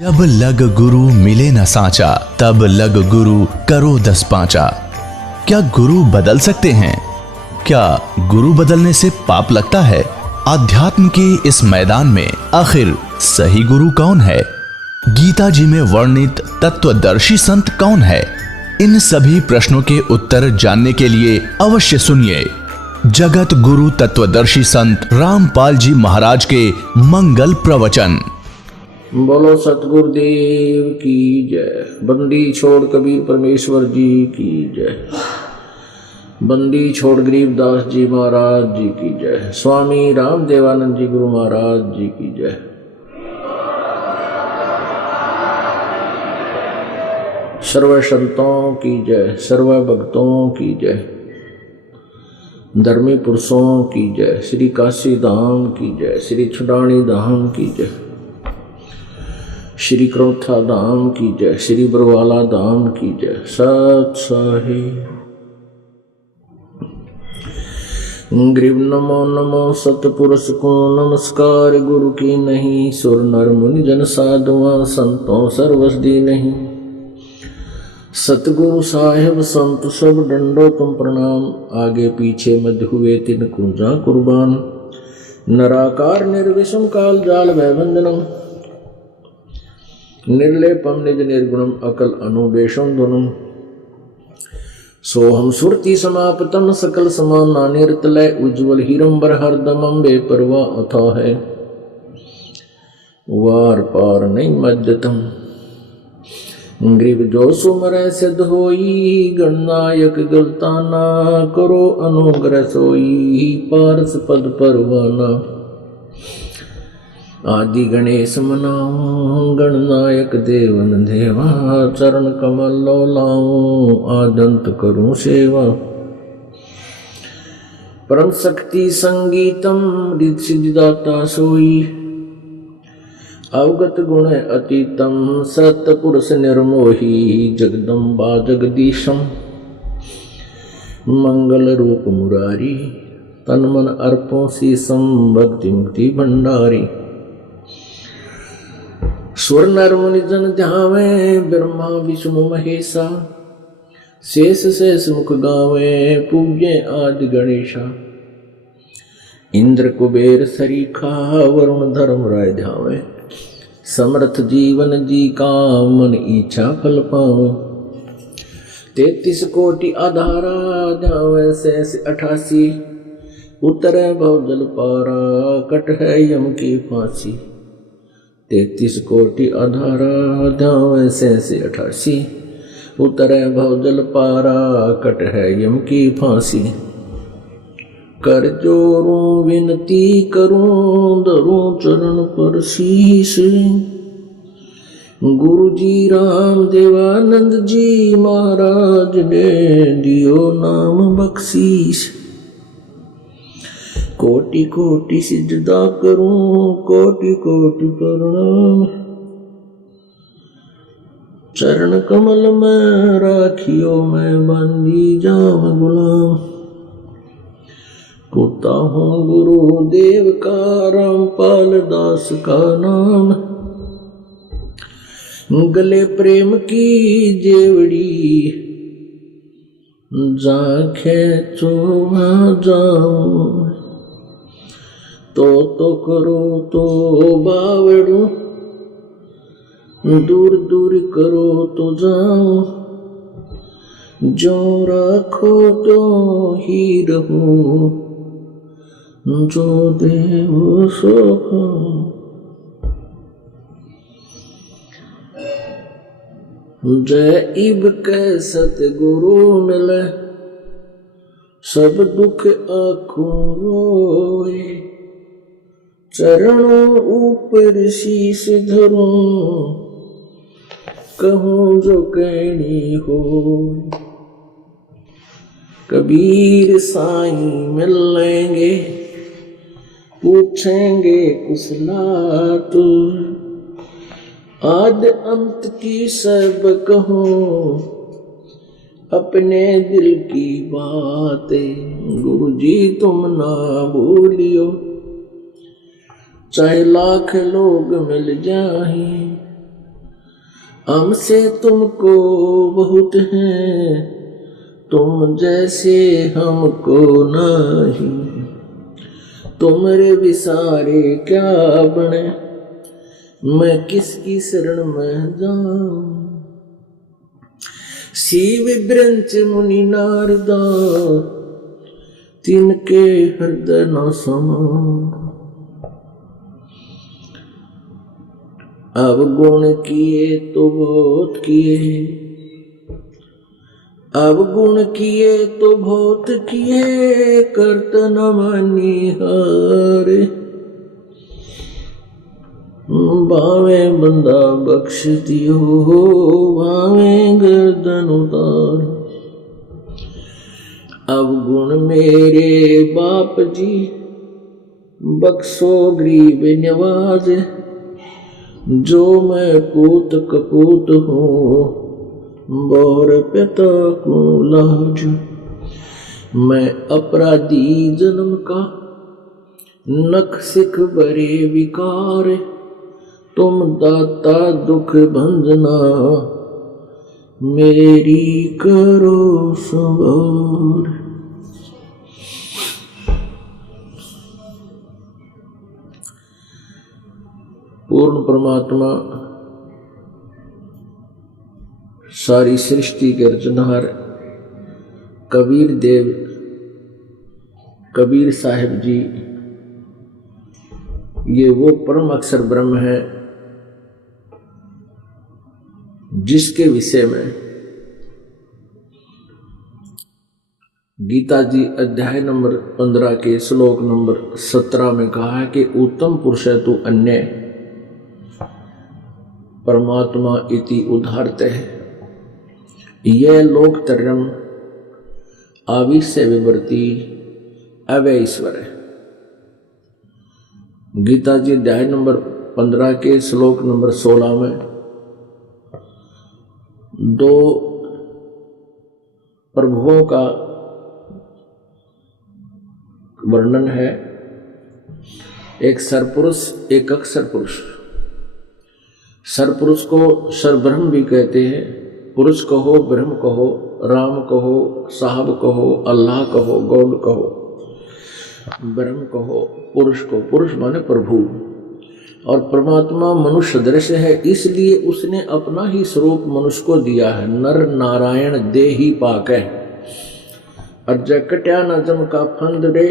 जब लग गुरु मिले न साचा, तब लग गुरु करो 10 पांचा। क्या गुरु बदल सकते हैं? क्या गुरु बदलने से पाप लगता है? आध्यात्म के इस मैदान में आखिर सही गुरु कौन है? गीता जी में वर्णित तत्वदर्शी संत कौन है? इन सभी प्रश्नों के उत्तर जानने के लिए अवश्य सुनिए जगत गुरु तत्वदर्शी संत रामपाल जी महाराज के मंगल प्रवचन। बोलो सतगुरुदेव की जय। बंदी छोड़ कबीर परमेश्वर जी की जय। बंदी छोड़ गरीबदास जी महाराज जी की जय। स्वामी रामदेवानंद जी गुरु महाराज जी की जय। सर्व संतों की जय, सर्व भक्तों की जय, धर्मी पुरुषों की जय, श्री काशी धाम की जय, श्री छुडानी धाम की जय, श्री क्रोथा धाम की जय, श्री बरवाला धाम की जय। सत साहिब ग्रीव नमो नमो सतपुरुष को नमस्कार। गुरु की नहीं सुर नर मुनि जन साधुआ संतों सर्वसदी नहीं। सतगुरु साहेब संत सब डंडो तुम प्रणाम। आगे पीछे मध्य हुए तिन कुंजा कुर्बान। नराकार निर्विषम काल जाल भयभंजनम। निर्लेपम निज निर्गुणम अकल अनुबेशम दुनम। सोहम सुरति समापतम सकल समान नानिर्तलय। उज्ज्वल हीरंबर हरदमम बेपरवा अथा है। वार पार नहीं मध्यतम। ग्रीव जो सुमर सिद्ध होई। गणनायक गलताना करो अनुग्रह सोई। पारस पद परवाना। आदि गणेश मनाऊं गणनायक देवन देवा। चरण कमल लो लाऊं आदंत करूं सेवा। परम शक्ति संगीतम रिद्धि सिद्धिदाता सोई। अवगत गुण अतीतम सतपुरुष निर्मोही। जगदम्बा जगदीशम मंगल रूप मुरारी। तन मन अर्पों शीसम भक्ति मुक्ति भंडारी। स्वर नर मुनि जन ध्यावे ब्रह्मा विष्णु महेशा। शेष शेष मुख गावे पूज्य आदि गणेशा। इंद्र कुबेर सरीखा वरुण धर्म राय ध्यावे। समर्थ जीवन जी का मन इच्छा फल पाओ। 33 कोटि आधारा ध्यावे शेष 88। उतरे भव जल पारा कट है यम की फांसी। 33 कोटि आधारा ध्यावे शेष 88। उतरे भव जल पारा कट है यम की फांसी। कर जोरूं विनती करूं धरूं चरण पर शीश। गुरु जी राम देवानंद जी महाराज ने दियो नाम बख्शीश। कोटि कोटि सिजदा करूं कोटि कोटि प्रणाम। चरण कमल में राखियो मैं बंदी जाम गुलाम। पुता हूँ गुरुदेव का रामपाल दास का नाम। गले प्रेम की जेवड़ी जांखें चोमा जाऊं। तो करो तो बावड़ू दूर दूर करो तो जाऊं। जो राखो तो ही रहूं जो देव सो। जय इब के सतगुरु मिले सब दुख आँखों रोए। चरणों ऊपर शीश धरूं कहूँ जो कहनी हो। कबीर साईं मिल लेंगे पूछेंगे कुशलात। आद अंत की सब कहूँ अपने दिल की बातें। गुरु जी तुम ना भूलियो चाहे लाख लोग मिल जाएं। हमसे तुमको बहुत हैं, तुम जैसे हमको नहीं। तुमरे विसारे क्या बने, मैं किसकी शरण में जाऊं। शिव ब्रंच मुनि नारदा, तिनके हृदय न समाऊं। अवगुण किए तो बहुत किए, अवगुण किए तो बहुत किए, करत न मानी हारे। भावे बंदा बख्श दियो, भावे गर्दन उतार। अवगुण मेरे बाप जी, बख्शो गरीब नवाज। जो मैं पूत कपूत हूँ, बोर पिता को लाज। मैं अपराधी जन्म का, नख सिख बरे विकार। तुम दाता दुख भंजना, मेरी करो संभार। पूर्ण परमात्मा सारी सृष्टि के रचनहार कबीर देव, कबीर साहिब जी, ये वो परम अक्षर ब्रह्म है जिसके विषय में गीता जी अध्याय नंबर 15 के श्लोक नंबर 17 में कहा है कि उत्तम पुरुष है तू अन्य परमात्मा इति उदाहरते है। यह लोकतरम आविश्य विवर्ती अवय ईश्वर है। गीता जी अध्याय नंबर 15 के श्लोक नंबर 16 में दो प्रभुओं का वर्णन है, एक सरपुरुष एक अक्षर पुरुष। सरपुरुष को सरब्रह्म भी कहते हैं। पुरुष कहो, ब्रह्म कहो, राम कहो, साहब कहो, अल्लाह कहो, गॉड कहो, ब्रह्म कहो, पुरुष को। पुरुष माने प्रभु। और परमात्मा मनुष्य दृश्य है, इसलिए उसने अपना ही स्वरूप मनुष्य को दिया है। नर नारायण दे ही पाक है। और जकट्या नजम का फंद रे,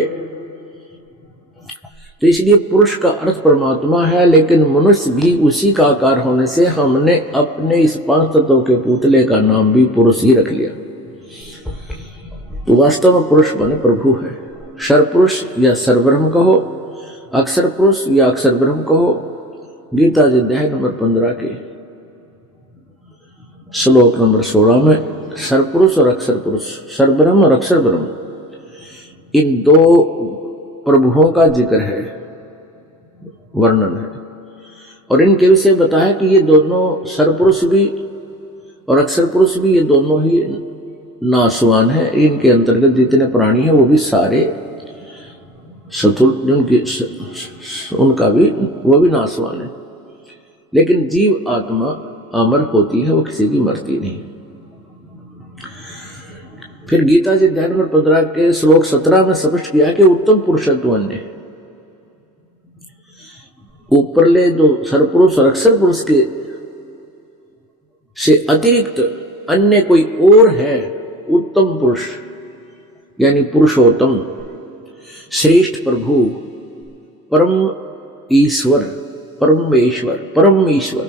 तो इसलिए पुरुष का अर्थ परमात्मा है, लेकिन मनुष्य भी उसी का आकार होने से हमने अपने इस 5 तत्वों के पुतले का नाम भी पुरुष ही रख लिया। तो वास्तव में पुरुष माने प्रभु है। सरपुरुष या सरब्रह्म कहो, अक्षर पुरुष या अक्षर ब्रह्म कहो। गीता जी अध्याय नंबर 15 के श्लोक नंबर 16 में सरपुरुष और अक्षर पुरुष, सरब्रह्म और अक्षर ब्रह्म, इन दो प्रभुओं का जिक्र है, वर्णन है। और इनके विषय बताया कि ये दोनों सरपुरुष भी और अक्षर पुरुष भी, ये दोनों ही नासवान है। इनके अंतर्गत जितने प्राणी हैं वो भी सारे शत्रु, उनका भी वो भी नासवान है। लेकिन जीव आत्मा अमर होती है, वो किसी की मरती नहीं। फिर गीता जी अध्याय नंबर 15 के श्लोक 17 में स्पष्ट किया कि उत्तम पुरुषत्व अन्य, ऊपरले जो सरपुरुष और अक्षर पुरुष के से अतिरिक्त अन्य कोई और है उत्तम पुरुष, यानी पुरुषोत्तम, श्रेष्ठ प्रभु, परम ईश्वर, परमेश्वर, परम ईश्वर।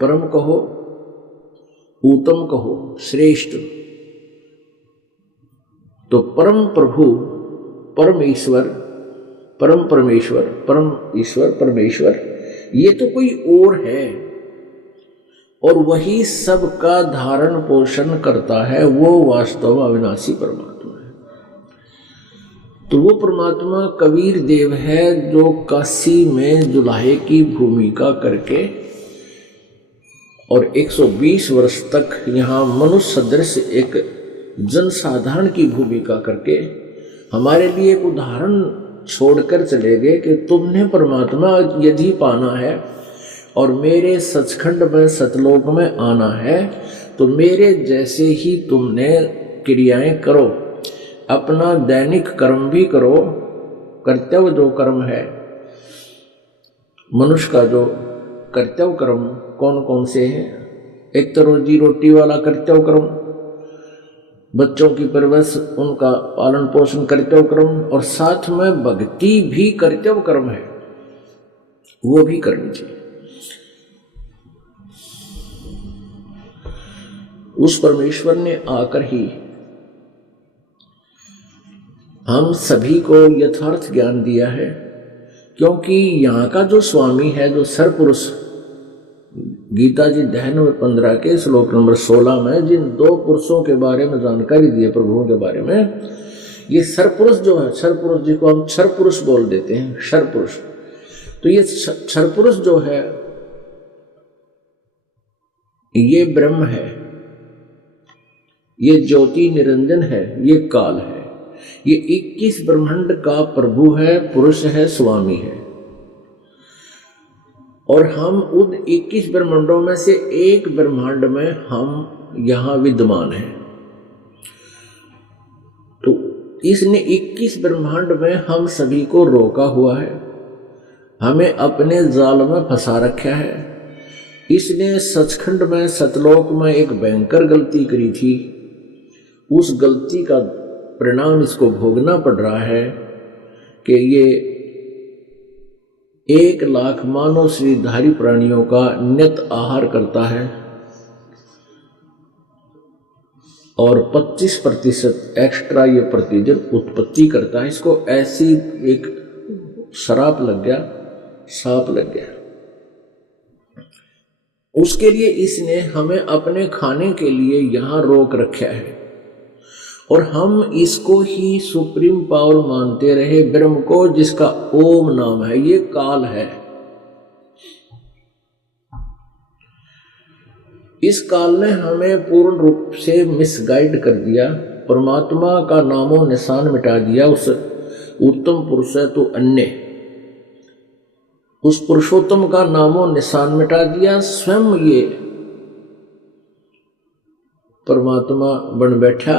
परम कहो, उत्तम कहो, श्रेष्ठ। तो परम प्रभु, परम ईश्वर, परम परमेश्वर, परम ईश्वर, परमेश्वर, ये तो कोई और है और वही सबका धारण पोषण करता है। वो वास्तव अविनाशी परमात्मा है। तो वो परमात्मा कबीर देव है जो काशी में जुलाहे की भूमिका करके और 120 वर्ष तक यहाँ मनुष्य सदृश एक जनसाधारण की भूमिका करके हमारे लिए एक उदाहरण छोड़कर चले गए कि तुमने परमात्मा यदि पाना है और मेरे सचखंड में सतलोक में आना है, तो मेरे जैसे ही तुमने क्रियाएं करो, अपना दैनिक कर्म भी करो। कर्तव्य जो कर्म है मनुष्य का, जो कर्तव्य कर्म कौन कौन से हैं? एक तो रोजी रोटी वाला कर्तव्य कर्म, बच्चों की परवरिश, उनका पालन पोषण कर्तव्य कर्म, और साथ में भक्ति भी कर्तव्य कर्म है, वो भी करनी चाहिए। उस परमेश्वर ने आकर ही हम सभी को यथार्थ ज्ञान दिया है, क्योंकि यहाँ का जो स्वामी है, जो सरपुरुष, गीता जी अध्याय नंबर 15 के श्लोक नंबर 16 में जिन दो पुरुषों के बारे में जानकारी दी है, प्रभुओं के बारे में, ये सरपुरुष जो है, सरपुरुष जिसको हम क्षर पुरुष बोल देते हैं, क्षर पुरुष, तो ये क्षर पुरुष जो है ये ब्रह्म है, ये ज्योति निरंजन है, ये काल है, ये 21 ब्रह्मांड का प्रभु है, पुरुष है, स्वामी है। और हम उन 21 ब्रह्मांडों में से एक ब्रह्मांड में हम यहां विद्यमान हैं। तो इसने 21 ब्रह्मांड में हम सभी को रोका हुआ है, हमें अपने जाल में फंसा रखा है। इसने सचखंड में, सतलोक में एक भयंकर गलती करी थी, उस गलती का परिणाम इसको भोगना पड़ रहा है कि ये 1 लाख मानव शरीरधारी प्राणियों का नित आहार करता है और 25% एक्स्ट्रा ये प्रतिदिन उत्पत्ति करता है। इसको ऐसी एक श्राप लग गया, साप लग गया। उसके लिए इसने हमें अपने खाने के लिए यहां रोक रखा है, और हम इसको ही सुप्रीम पावर मानते रहे, ब्रह्म को, जिसका ओम नाम है, ये काल है। इस काल ने हमें पूर्ण रूप से मिसगाइड कर दिया, परमात्मा का नामो निशान मिटा दिया। उस उत्तम पुरुष है तो अन्य, उस पुरुषोत्तम का नामो निशान मिटा दिया। स्वयं ये परमात्मा बन बैठा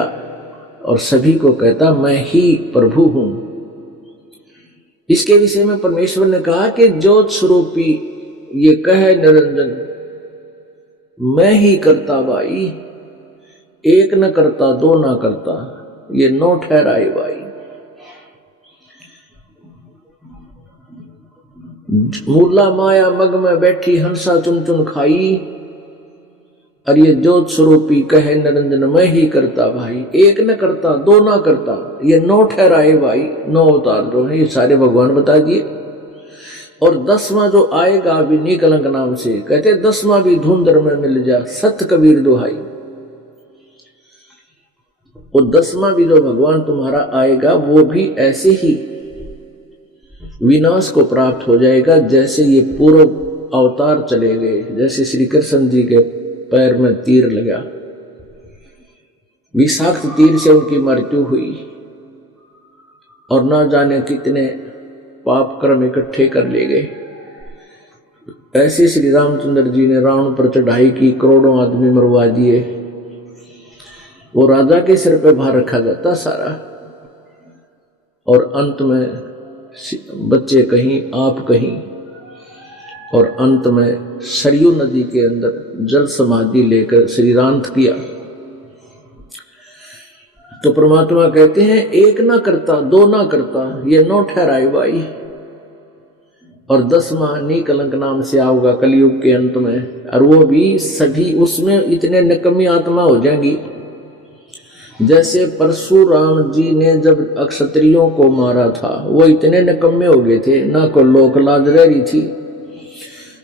और सभी को कहता मैं ही प्रभु हूं। इसके विषय में परमेश्वर ने कहा कि ज्योत स्वरूपी ये कहे निरंजन, मैं ही करता भाई, एक न करता दो न करता, ये 9 ठहराए भाई। मूला माया मग में बैठी हंसा चुन चुन खाई, और ये ज्योत स्वरूपी कहे निरंजन मैं ही करता भाई, एक न करता दो ना करता, ये 9 ठहराए भाई। 9 अवतार जो है ये सारे भगवान बता दिए। और 10वां जो आएगा भी निकलंक नाम से, कहते 10वां भी धुंधर में मिल जा, सत कबीर दुहाई। और 10वां भी जो भगवान तुम्हारा आएगा वो भी ऐसे ही विनाश को प्राप्त हो जाएगा जैसे ये पूर्व अवतार चले गए। जैसे श्री कृष्ण जी के पैर में तीर लगा, विषाक्त तीर से उनकी मृत्यु हुई, और ना जाने कितने पाप कर्म इकट्ठे कर ले गए। ऐसे श्री रामचंद्र जी ने रावण पर चढ़ाई की, करोड़ों आदमी मरवा दिए। वो राजा के सिर पे भार रखा जाता सारा, और अंत में बच्चे कहीं, आप कहीं, और अंत में सरयू नदी के अंदर जल समाधि लेकर श्रीरांत किया। तो परमात्मा कहते हैं एक ना करता दो ना करता, ये 9 ठहराए भाई। और 10वां निकलंक नाम से आओगा कलयुग के अंत में, और वो भी सभी उसमें इतने निकम्मी आत्मा हो जाएंगी। जैसे परशुराम जी ने जब अक्षत्रियों को मारा था, वो इतने निकम्मे हो गए थे, ना कोई लोक लाज रह रही थी,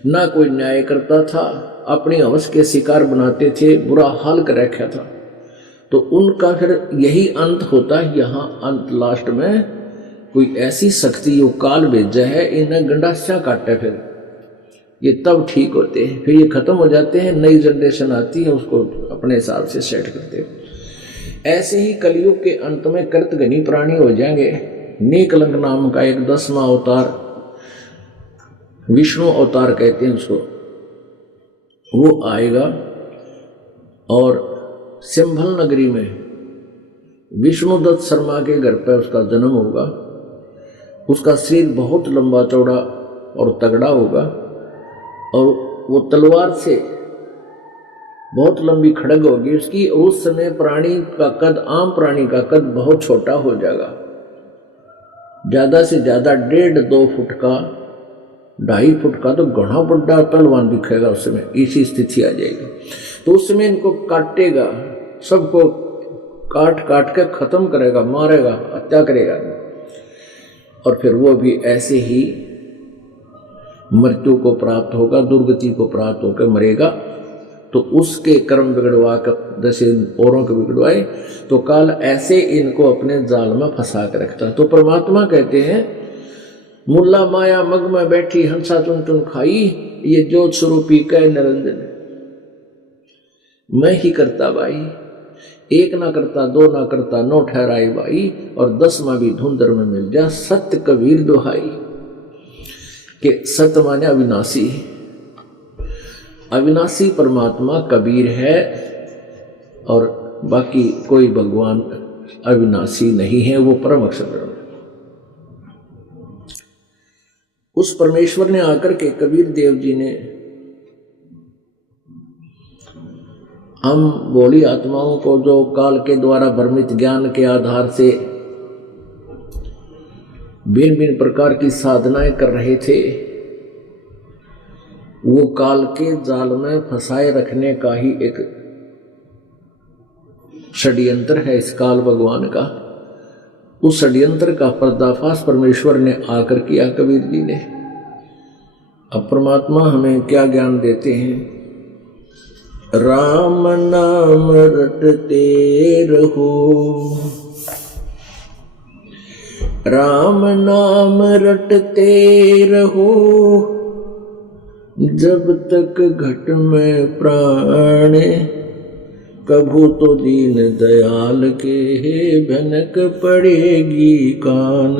ना कोई न्याय करता था, अपनी हवस के शिकार बनाते थे, बुरा हाल कर रखा था। तो उनका फिर यही अंत होता है। यहाँ अंत लास्ट में कोई ऐसी शक्ति यो काल भेजा है, इन्हें गंडासा काटे, फिर ये तब ठीक होते हैं, फिर ये खत्म हो जाते हैं, नई जनरेशन आती है, उसको अपने हिसाब से सेट करते हैं। ऐसे ही कलयुग के अंत में कृतघ्नी प्राणी हो जाएंगे। निकलंक नाम का एक 10वां अवतार, विष्णु अवतार कहते हैं उसको, वो आएगा और सिंभल नगरी में विष्णुदत्त शर्मा के घर पर उसका जन्म होगा। उसका शरीर बहुत लंबा चौड़ा और तगड़ा होगा और वो तलवार से बहुत लंबी खड़ग होगी उसकी। उस समय प्राणी का कद, आम प्राणी का कद बहुत छोटा हो जाएगा, ज्यादा से ज्यादा 1.5-2 फुट का, 2.5 फुट का तो घना बड़ा पहलवान दिखेगा उस समय। इसी स्थिति आ जाएगी तो उस समय इनको काटेगा, सबको काट काट के खत्म करेगा, मारेगा, हत्या करेगा और फिर वो भी ऐसे ही मृत्यु को प्राप्त होगा, दुर्गति को प्राप्त होकर मरेगा। तो उसके कर्म बिगड़वा कर जैसे औरों के बिगड़वाए तो काल ऐसे इनको अपने जाल में फंसा कर रखता। तो परमात्मा कहते हैं मुल्ला माया मग में बैठी हंसा चुन चुन खाई, ये ज्योत स्वरूपी कह निरंजन मैं ही करता भाई, एक ना करता, दो ना करता, 9 ठहराई भाई, और 10वां भी धुंधर में मिल जा सत्य कबीर दुहाई। कि सत्य माने अविनाशी, अविनाशी परमात्मा कबीर है और बाकी कोई भगवान अविनाशी नहीं है, वो परम अक्षर ब्रह्म। उस परमेश्वर ने आकर के कबीर देव जी ने हम भोली आत्माओं को जो काल के द्वारा भ्रमित ज्ञान के आधार से भिन्न भिन्न प्रकार की साधनाएं कर रहे थे, वो काल के जाल में फंसाए रखने का ही एक षड्यंत्र है इस काल भगवान का। उस षड्यंत्र का पर्दाफाश परमेश्वर ने आकर किया कबीर जी ने। अब परमात्मा हमें क्या ज्ञान देते हैं? राम नाम रटते रहो, राम नाम रटते रहो, जब तक घट में प्राण, कभू तो दीन दयाल के भनक पड़ेगी कान।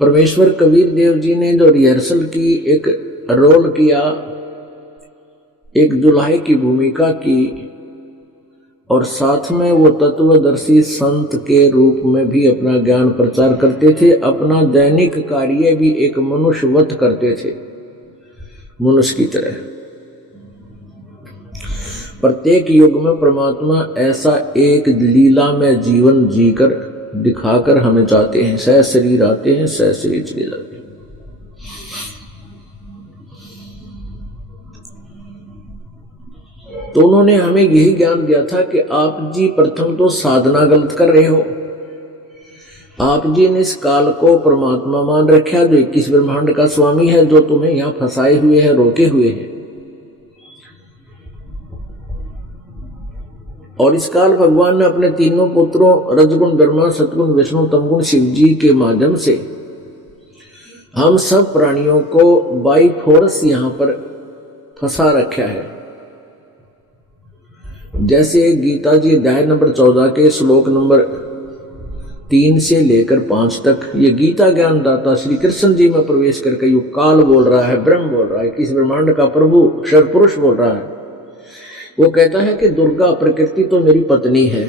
परमेश्वर कबीर देव जी ने जो रिहर्सल की, एक रोल किया, एक दुल्हे की भूमिका की और साथ में वो तत्वदर्शी संत के रूप में भी अपना ज्ञान प्रचार करते थे। अपना दैनिक कार्य भी एक मनुष्यवत करते थे, मनुष्य की तरह। प्रत्येक युग में परमात्मा ऐसा एक लीला में जीवन जीकर दिखाकर हमें चाहते हैं। सह शरीर आते हैं, सह शरीर चले जाते हैं। तो उन्होंने हमें यही ज्ञान दिया था कि आप जी प्रथम तो साधना गलत कर रहे हो। आप जी ने इस काल को परमात्मा मान रखा, जो 21 ब्रह्मांड का स्वामी है, जो तुम्हें यहां फंसाए हुए है, रोके हुए है। और इस काल भगवान ने अपने तीनों पुत्रों रजगुण ब्रह्मा, सतगुण विष्णु, तमगुण शिव जी के माध्यम से हम सब प्राणियों को बाई फोर्स यहां पर फंसा रखा है। जैसे गीता जी अध्याय नंबर 14 के श्लोक नंबर 3 से लेकर 5 तक ये गीता ज्ञान दाता श्री कृष्ण जी में प्रवेश करके यू काल बोल रहा है, ब्रह्म बोल रहा है, किस ब्रह्मांड का प्रभु शर पुरुष बोल रहा है। वो कहता है कि दुर्गा प्रकृति तो मेरी पत्नी है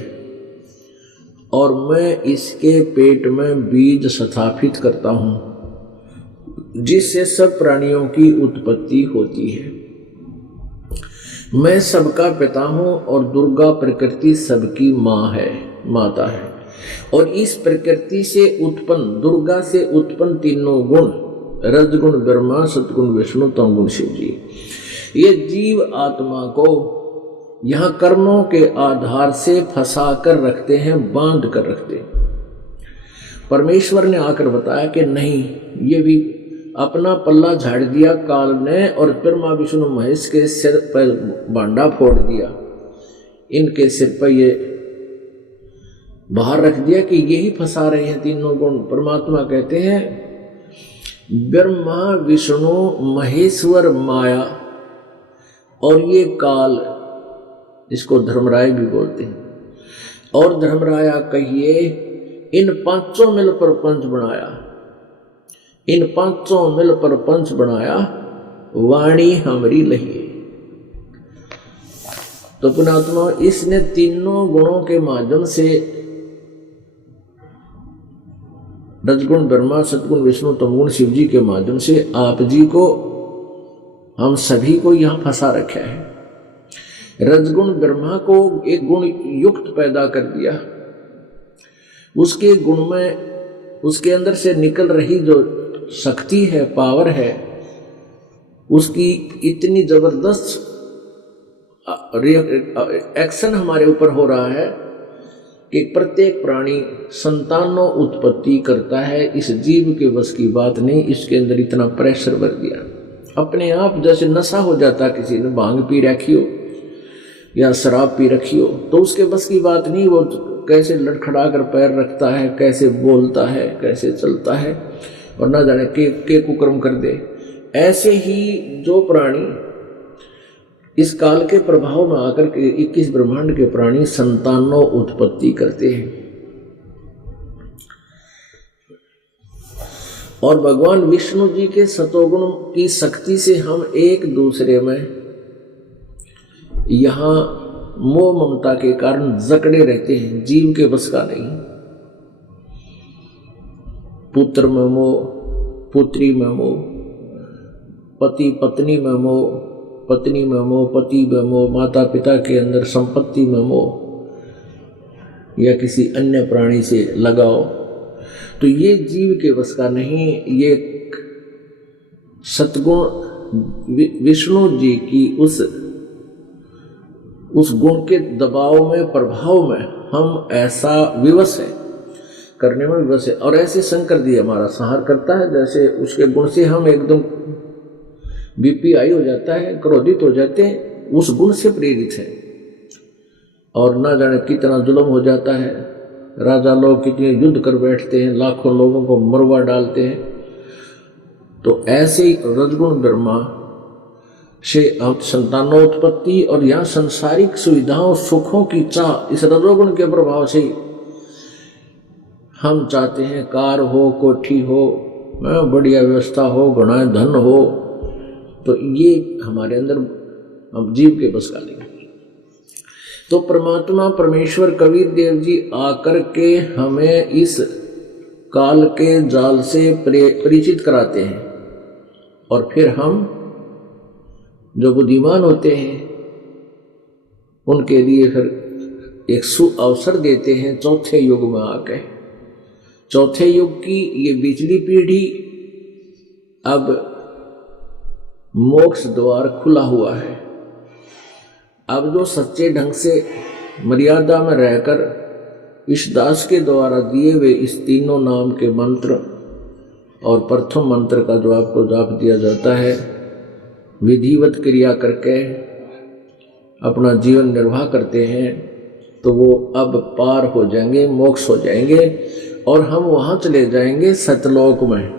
और मैं इसके पेट में बीज स्थापित करता हूं जिससे सब प्राणियों की उत्पत्ति होती है। मैं सबका पिता हूं और दुर्गा प्रकृति सबकी माँ है, माता है। और इस प्रकृति से उत्पन्न, दुर्गा से उत्पन्न तीनों गुण, रजगुण ब्रह्मा, सतगुण विष्णु, तमगुण शिव जी, ये जीव आत्मा को यहां कर्मों के आधार से फंसा कर रखते हैं, बांध कर रखते हैं। परमेश्वर ने आकर बताया कि नहीं, ये भी अपना पल्ला झाड़ दिया काल ने और ब्रह्मा विष्णु महेश के सिर पर बांडा फोड़ दिया, इनके सिर पर ये बाहर रख दिया कि यही फंसा रहे हैं तीनों गुण। परमात्मा कहते हैं ब्रह्मा विष्णु महेश्वर माया और ये काल, इसको धर्मराय भी बोलते हैं। और धर्मराया कहिए इन पांचों मिल प्रपंच बनाया। इन पांचों मिल पर पंच बनाया, वाणी हमरी लही। तो पुणात्मा, इसने तीनों गुणों के माध्यम से रजगुण ब्रह्मा, सतगुण विष्णु, तमगुण शिव जी के माध्यम से आप जी को, हम सभी को यहां फंसा रखा है। रजगुण ब्रह्मा को एक गुण युक्त पैदा कर दिया, उसके गुण में, उसके अंदर से निकल रही जो शक्ति है, पावर है, उसकी इतनी जबरदस्त एक्शन हमारे ऊपर हो रहा है कि प्रत्येक प्राणी संतानों उत्पत्ति करता है। इस जीव के बस की बात नहीं, इसके अंदर इतना प्रेशर भर दिया, अपने आप जैसे नशा हो जाता, किसी ने भांग पी रखी हो या शराब पी रखी हो, तो उसके बस की बात नहीं, वो कैसे लड़खड़ा कर पैर रखता है, कैसे बोलता है, कैसे चलता है, और ना जाने के कुकर्म कर दे। ऐसे ही जो प्राणी इस काल के प्रभाव में आकर के 21 ब्रह्मांड के प्राणी संतानों उत्पत्ति करते हैं, और भगवान विष्णु जी के सतोगुण की शक्ति से हम एक दूसरे में यहां मोह ममता के कारण जकड़े रहते हैं। जीव के बस का नहीं, पुत्र में मोह, पुत्री में मोह, पति पत्नी में मोह, पत्नी में मोह, पति में मोह, माता पिता के अंदर संपत्ति में मोह, या किसी अन्य प्राणी से लगाओ, तो ये जीव के बस का नहीं। ये सतगुण विष्णु जी की उस गुण के दबाव में, प्रभाव में हम ऐसा विवश है, करने में विवश है, और ऐसे शंकर जी हमारा संहार करता है, जैसे उसके गुण से हम एकदम बीपी हाई हो जाता है, क्रोधित हो जाते हैं, उस गुण से प्रेरित है, और ना जाने कितना जुल्म हो जाता है। राजा लोग कितने युद्ध कर बैठते हैं, लाखों लोगों को मरवा डालते हैं। तो ऐसे ही रजगुण ब्रह्मा से संतानोत्पत्ति और यहाँ संसारिक सुविधाओं सुखों की चाह, इस रजोगुण के प्रभाव से हम चाहते हैं कार हो, कोठी हो, बढ़िया व्यवस्था हो, घना धन हो, तो ये हमारे अंदर अब जीव के बस का नहीं। तो परमात्मा परमेश्वर कबीर देव जी आकर के हमें इस काल के जाल से परिचित कराते हैं, और फिर हम जो बुद्धिमान होते हैं उनके लिए फिर एक सु अवसर देते हैं चौथे युग में आके। चौथे युग की ये बिजली पीढ़ी, अब मोक्ष द्वार खुला हुआ है। अब जो सच्चे ढंग से मर्यादा में रहकर इस दास के द्वारा दिए हुए इस तीनों नाम के मंत्र और प्रथम मंत्र का जो आपको जाप दिया जाता है, विधिवत क्रिया करके अपना जीवन निर्वाह करते हैं, तो वो अब पार हो जाएंगे, मोक्ष हो जाएंगे, और हम वहां चले जाएंगे सतलोक में।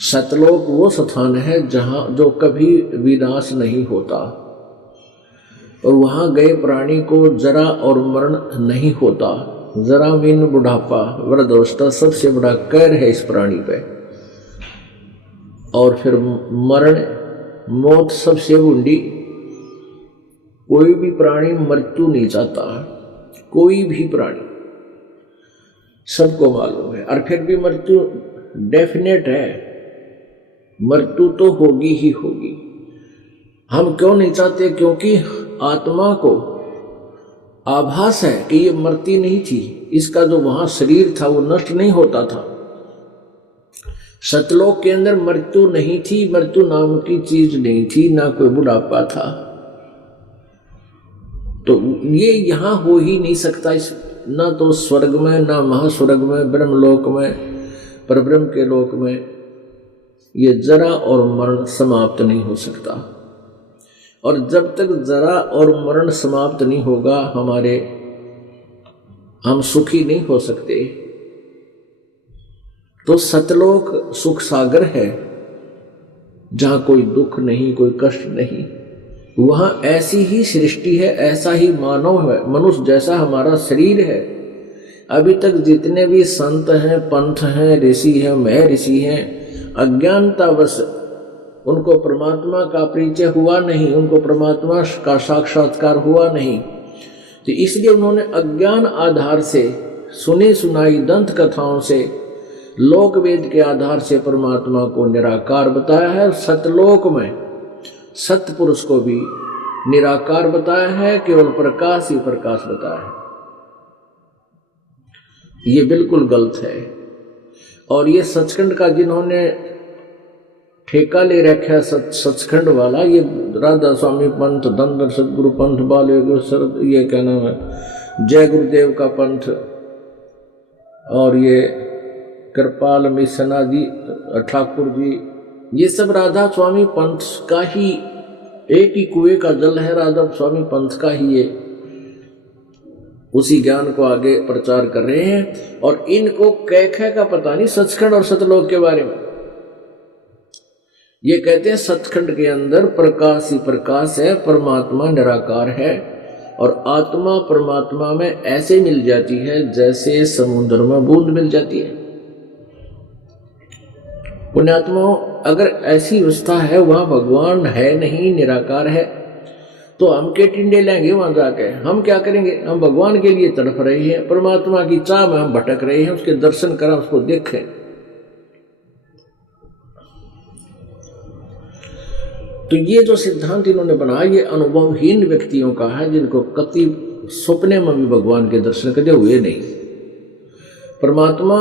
सतलोक वो स्थान है जहां जो कभी विनाश नहीं होता, और वहां गए प्राणी को जरा और मरण नहीं होता। जरा मीन बुढ़ापा, वृद्धावस्था सबसे बड़ा कहर है इस प्राणी पे, और फिर मरण, मौत सबसे बूढ़ी। कोई भी प्राणी मृत्यु नहीं चाहता, कोई भी प्राणी, सबको मालूम है, और फिर भी मृत्यु डेफिनेट है, मृत्यु तो होगी ही होगी। हम क्यों नहीं चाहते? क्योंकि आत्मा को आभास है कि ये मरती नहीं थी, इसका जो वहां शरीर था वो नष्ट नहीं होता था। सतलोक के अंदर मृत्यु नहीं थी, मृत्यु नाम की चीज नहीं थी, ना कोई बुढ़ापा था। तो ये यहां हो ही नहीं सकता, इस ना तो स्वर्ग में, ना महास्वर्ग में, ब्रह्मलोक में, परब्रह्म के लोक में ये जरा और मरण समाप्त नहीं हो सकता। और जब तक जरा और मरण समाप्त नहीं होगा, हम सुखी नहीं हो सकते। तो सतलोक सुख सागर है, जहां कोई दुख नहीं, कोई कष्ट नहीं। वहां ऐसी ही सृष्टि है, ऐसा ही मानव है, मनुष्य जैसा हमारा शरीर है, अभी तक जितने भी संत हैं, पंथ हैं, ऋषि हैं, महर्षि हैं, अज्ञानतावश उनको परमात्मा का परिचय हुआ नहीं, उनको परमात्मा का साक्षात्कार हुआ नहीं, तो इसलिए उन्होंने अज्ञान आधार से सुनी सुनाई दंत कथाओं से, लोक वेद के आधार से परमात्मा को निराकार बताया है। सतलोक में सतपुरुष को भी निराकार बताया है, केवल प्रकाश ही प्रकाश बताया है। ये बिल्कुल गलत है। और ये सचखंड का जिन्होंने ठेका ले रखा है सचखंड वाला, ये राधा स्वामी पंथ, धनधर सदगुरु पंथ, बाल ये क्या नाम है, जय गुरुदेव का पंथ, और ये कृपाल मिशन आदि ठाकुर जी, ये सब राधा स्वामी पंथ का ही, एक ही कुएं का जल है, राधा स्वामी पंथ का ही ये उसी ज्ञान को आगे प्रचार कर रहे हैं। और इनको कैखे का पता नहीं सचखंड और सतलोक के बारे में। ये कहते हैं सचखंड के अंदर प्रकाश ही प्रकाश है, परमात्मा निराकार है, और आत्मा परमात्मा में ऐसे मिल जाती है जैसे समुद्र में बूंद मिल जाती है। पुण्यात्माओं, अगर ऐसी अवस्था है, वहां भगवान है नहीं, निराकार है, तो हम के टिंडे लेंगे वहां जाके? हम क्या करेंगे? हम भगवान के लिए तड़प रहे हैं, परमात्मा की चाह में हम भटक रहे हैं, उसके दर्शन करें, उसको देखें। तो ये जो सिद्धांत इन्होंने बनाया, ये अनुभवहीन व्यक्तियों का है, जिनको कति सपने में भी भगवान के दर्शन कदे हुए नहीं। परमात्मा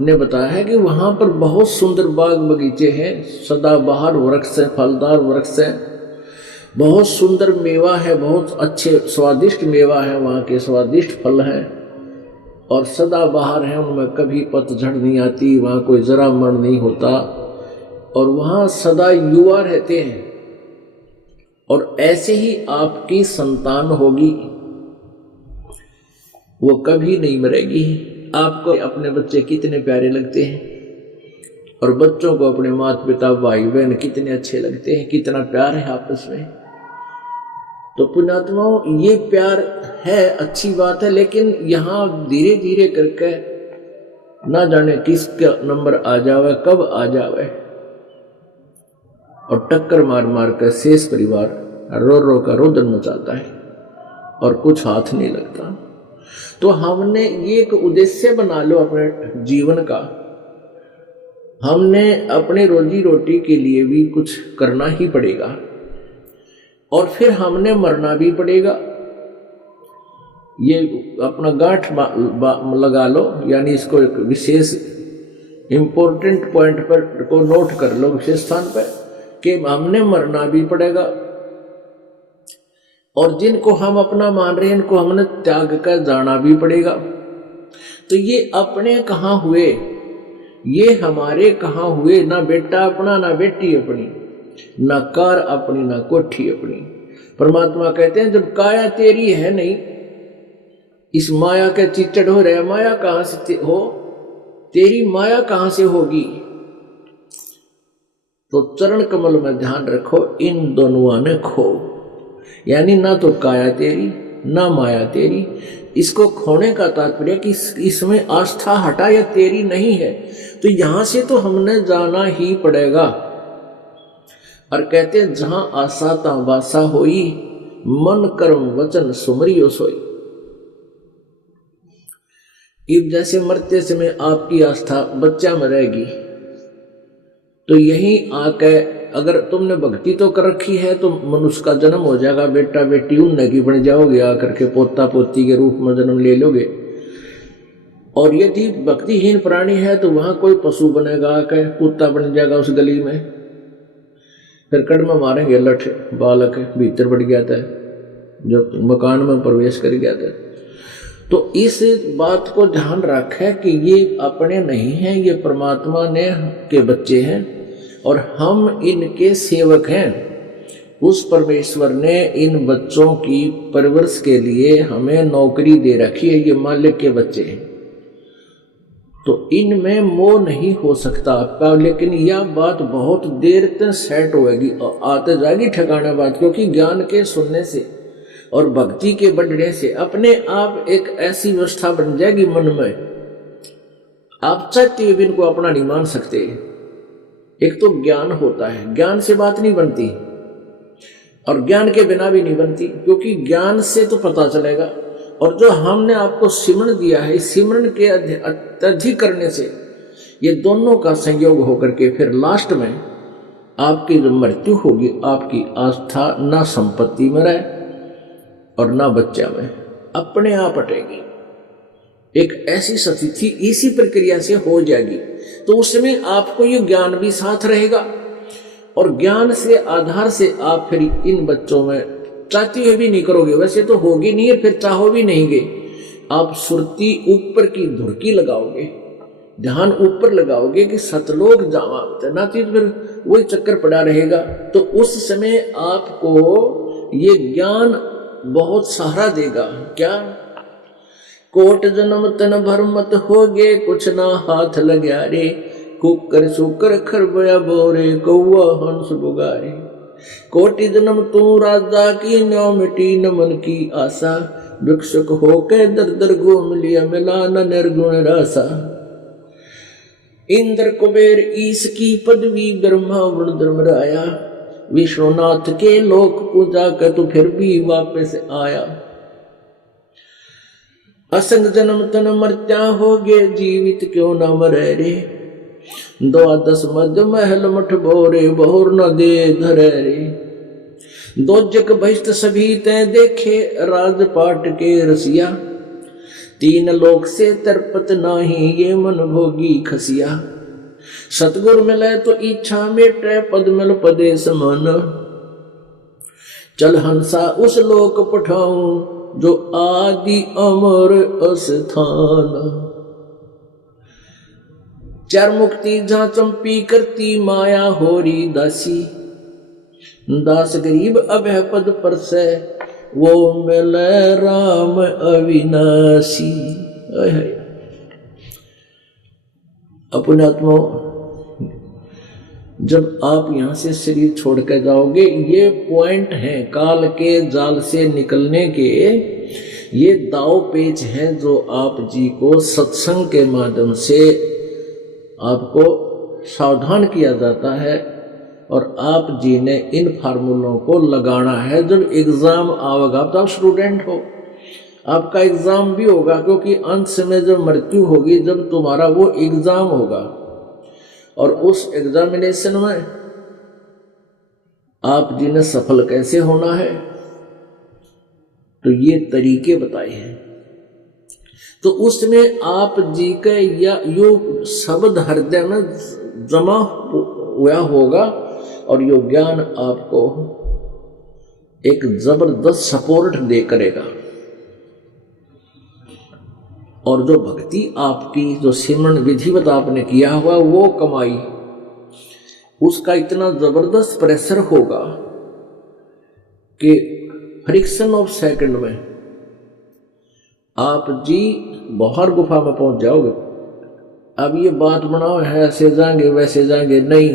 ने बताया है कि वहां पर बहुत सुंदर बाग बगीचे हैं, सदाबहार वृक्ष है, फलदार वृक्ष है, बहुत सुंदर मेवा है, बहुत अच्छे स्वादिष्ट मेवा है, वहाँ के स्वादिष्ट फल हैं, और सदाबहार हैं, उनमें कभी पतझड़ नहीं आती, वहाँ कोई जरा मरण नहीं होता, और वहाँ सदा युवा रहते हैं। और ऐसे ही आपकी संतान होगी, वो कभी नहीं मरेगी। आपको अपने बच्चे कितने प्यारे लगते हैं, और बच्चों को अपने माता पिता भाई बहन कितने अच्छे लगते हैं, कितना प्यार है आपस में। तो पुण्यात्माओं, ये प्यार है, अच्छी बात है, लेकिन यहाँ धीरे धीरे करके ना जाने किसका नंबर आ जावे, कब आ जावे, और टक्कर मार मार कर शेष परिवार रो रो कर रोदन मचाता है, और कुछ हाथ नहीं लगता। तो हमने ये एक उद्देश्य बना लो अपने जीवन का, हमने अपने रोजी रोटी के लिए भी कुछ करना ही पड़ेगा, और फिर हमने मरना भी पड़ेगा। ये अपना गांठ लगा लो, यानी इसको एक विशेष इंपॉर्टेंट पॉइंट पर को नोट कर लो, विशेष स्थान पर, कि हमने मरना भी पड़ेगा, और जिनको हम अपना मान रहे हैं इनको हमने त्याग कर जाना भी पड़ेगा। तो ये अपने कहाँ हुए, ये हमारे कहाँ हुए? ना बेटा अपना, ना बेटी अपनी, ना कार अपनी, ना कोठी अपनी। परमात्मा कहते हैं जब काया तेरी है नहीं, इस माया के चिचड़ हो रहे, माया कहां से हो, तेरी माया कहां से होगी? तो चरण कमल में ध्यान रखो, इन दोनों ने खो, यानी ना तो काया तेरी ना माया तेरी। इसको खोने का तात्पर्य कि इसमें आस्था हटा या तेरी नहीं है, तो यहां से तो हमने जाना ही पड़ेगा। और कहते हैं जहां आशा ता वासा होई, मन कर्म वचन सुमरियो सोई। इब जैसे मरते समय आपकी आस्था बच्चा में रहेगी, तो यहीं आके अगर तुमने भक्ति तो कर रखी है तो मनुष्य का जन्म हो जाएगा, बेटा बेटी उन्ने की बन जाओगे, आकर के पोता पोती के रूप में जन्म ले लोगे। और यदि भक्तिहीन प्राणी है तो वहां कोई पशु बनेगा, आकर कुत्ता बन जाएगा उस गली में, फिर कड़मा मारेंगे लठ, बालक भीतर बढ़ गया था, जब मकान में प्रवेश कर गया था। तो इस बात को ध्यान रखें कि ये अपने नहीं हैं, ये परमात्मा ने के बच्चे हैं, और हम इनके सेवक हैं। उस परमेश्वर ने इन बच्चों की परवरिश के लिए हमें नौकरी दे रखी है, ये मालिक के बच्चे हैं, तो इनमें मोह नहीं हो सकता आपका। लेकिन यह बात बहुत देर तक सेट होगी और आते जाएगी ठिकाना बात, क्योंकि ज्ञान के सुनने से और भक्ति के बढ़ने से अपने आप एक ऐसी व्यवस्था बन जाएगी मन में, आप चाहते हुए भी इनको अपना नहीं मान सकते। एक तो ज्ञान होता है, ज्ञान से बात नहीं बनती और ज्ञान के बिना भी नहीं बनती, क्योंकि ज्ञान से तो पता चलेगा। और जो हमने आपको सिमरण दिया है, इस सिमरण के अत्यधिक करने से ये दोनों का संयोग होकर के फिर लास्ट में आपकी जो मृत्यु होगी, आपकी आस्था ना संपत्ति में रहे और ना बच्चा में, अपने आप हटेगी। एक ऐसी स्थिति इसी प्रक्रिया से हो जाएगी। तो उसमें आपको ये ज्ञान भी साथ रहेगा और ज्ञान से आधार से आप फिर इन बच्चों में चाहते हुए भी नहीं करोगे, वैसे तो होगी नहीं है, फिर चाहो भी नहीं गे, आप सुरती ऊपर की धुरकी लगाओगे, ध्यान ऊपर लगाओगे कि सतलोक जावा, ना तो फिर वही चक्कर पड़ा रहेगा। तो उस समय आपको ये ज्ञान बहुत सहारा देगा। क्या? कोट जन्म तन भर मत होगे, कुछ ना हाथ लग्या रे, कुकर सुकर खरबया बोरे, कौआ हंस बुगारे। कोटि जन्म तू राजा की, न्यो मिटी न मन की आशा, भिक्षुक होके दर दर घूम लिया, मिला न निर्गुण रासा। इंद्र कुबेर ईश की पदवी, ब्रह्मा वरुण धर्मराया, विष्णुनाथ के लोक पूजा कर तू फिर भी वापस आया। असंग जन्म तन मर्त्या होगे, जीवित क्यों न मरे रे, द्वादश मध्य महल मठ बोरे, बहुर न दे धरे रे। दो जग बहिष्ट सभी तय देखे, राजपाट के रसिया, तीन लोक से तरपत नाही, ये मन भोगी खसिया। सतगुर मिले तो इच्छा मेटे, पद मिल पदे समान, चल हंसा उस लोक पठाऊं, जो आदि अमर अस्थान। चार मुक्ति जहां चंपी करती, माया होरी दासी, दास गरीब अभय पद पर से, वो मिले राम अविनाशी। अपने आत्मा, जब आप यहां से शरीर छोड़ कर जाओगे, ये पॉइंट है काल के जाल से निकलने के, ये दाव पेच हैं जो आप जी को सत्संग के माध्यम से आपको सावधान किया जाता है और आप जी ने इन फार्मूलों को लगाना है। जब एग्जाम आवेगा, तो आप स्टूडेंट हो, आपका एग्जाम भी होगा, क्योंकि अंत समय जब मृत्यु होगी, जब तुम्हारा वो एग्जाम होगा और उस एग्जामिनेशन में आप जी ने सफल कैसे होना है, तो ये तरीके बताए हैं। तो उसमें आप जी के या यो शब्द हृदय में जमा हुआ होगा और यो ज्ञान आपको एक जबरदस्त सपोर्ट दे करेगा। और जो भक्ति आपकी, जो सिमरण विधिवत आपने किया हुआ, वो कमाई, उसका इतना जबरदस्त प्रेशर होगा कि फ्रिक्शन ऑफ सेकंड में आप जी बाहर गुफा में पहुंच जाओगे। अब ये बात बनाओ है ऐसे जाएंगे वैसे जाएंगे, नहीं।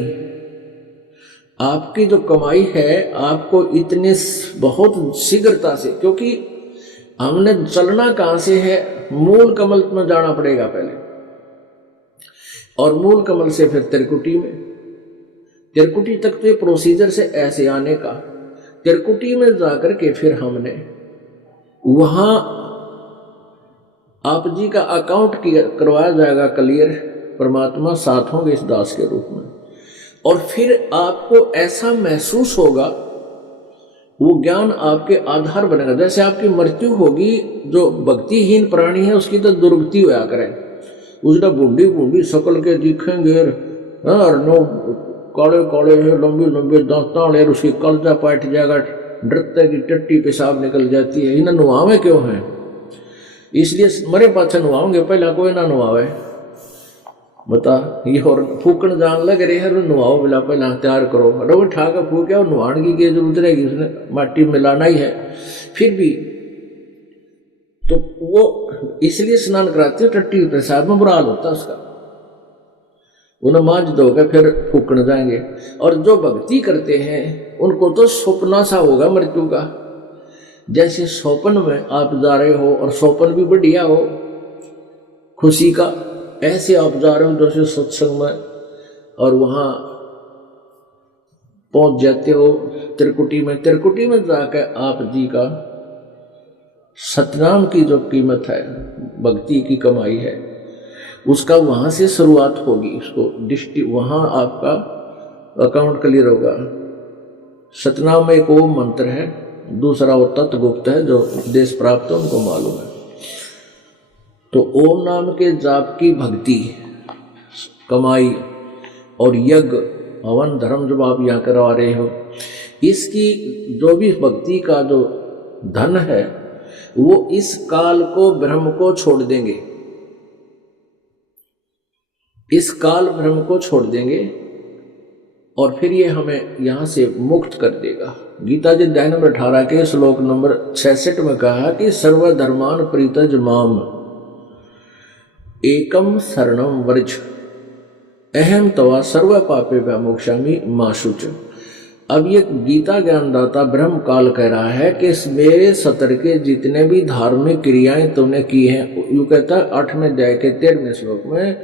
आपकी जो कमाई है, आपको इतने बहुत शीघ्रता से, क्योंकि हमने चलना कहां से है, मूल कमल में जाना पड़ेगा पहले, और मूल कमल से फिर त्रिकुटी में, त्रिकुटी तक तो ये प्रोसीजर से ऐसे आने का। त्रिकुटी में जाकर के फिर हमने वहां आप जी का अकाउंट करवाया जाएगा क्लियर, परमात्मा साथ होंगे इस दास के रूप में। और फिर आपको ऐसा महसूस होगा, वो ज्ञान आपके आधार बनेगा। जैसे आपकी मृत्यु होगी, जो भक्तिहीन प्राणी है उसकी तो दुर्गति होया करे, उसका बूढ़ी बूढ़ी शकल के दिखेंगे और नो काले काले लंबे लंबे दांत, उसकी कलजा पाट जाएगा, डरते की टट्टी पेशाब निकल जाती है। इन्हें नुआवे क्यों है? इसलिए मरे पाछे नुआओगे, पहला कोई ना नुआवे। बता, ये और फूकन जान लग रहे हैं, नुआओ बिला पहला तैयार करो, रोज ठा कर फूके और नुआण की जरूरत रहेगी, उसने माटी मिलाना ही है। फिर भी तो वो इसलिए स्नान कराते हो, टट्टी पेशाब में बुरा हाल होता है उसका, उन्हें मांझ दोगे फिर फूकन जाएंगे। और जो भक्ति करते हैं उनको तो सपना सा होगा मृत्यु का, जैसे सोपन में आप जा रहे हो और सोपन भी बढ़िया हो खुशी का, ऐसे आप जा रहे हो जैसे सत्संग में और वहां पहुंच जाते हो त्रिकुटी में जाकर आप जी का सतनाम की जो कीमत है, भक्ति की कमाई है, उसका वहां से शुरुआत होगी। उसको वहां आपका अकाउंट क्लियर होगा। सतनाम में एक ओम मंत्र है, दूसरा वो तत्वगुप्त है जो देश प्राप्त है उनको मालूम है। तो ओम नाम के जाप की भक्ति कमाई और यज्ञ हवन धर्म जब आप यहाँ करवा रहे हो, इसकी जो भी भक्ति का जो धन है वो इस काल को ब्रह्म को छोड़ देंगे, इस काल ब्रह्म को छोड़ देंगे और फिर ये हमें यहां से मुक्त कर देगा। गीता जी अध्याय नंबर 18 के श्लोक नंबर 66 में कहा कि सर्वधर्मान परित्यज माम एकम शरणम व्रज अहम तवा सर्व पापे मोक्षामि मा शुच। अब ये गीता ज्ञानदाता ब्रह्म काल कह रहा है कि मेरे सतर के जितने भी धार्मिक क्रियाएं तुमने की हैं, यू कहता है 8वें अध्याय के 13वें श्लोक में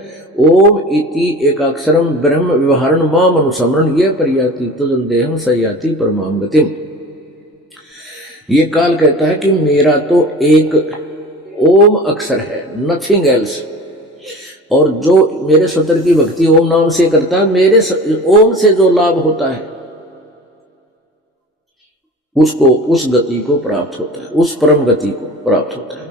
ओम इति एकाक्षरम ब्रह्म व्यवहारण माम अनुसमरण ये प्रयाति तुजन देहम सयाति परमाम गतिम। ये काल कहता है कि मेरा तो एक ओम अक्षर है, नथिंग एल्स, और जो मेरे सतर की भक्ति ओम नाम से करता है, मेरे ओम से जो लाभ होता है उसको उस गति को प्राप्त होता है, उस परम गति को प्राप्त होता है।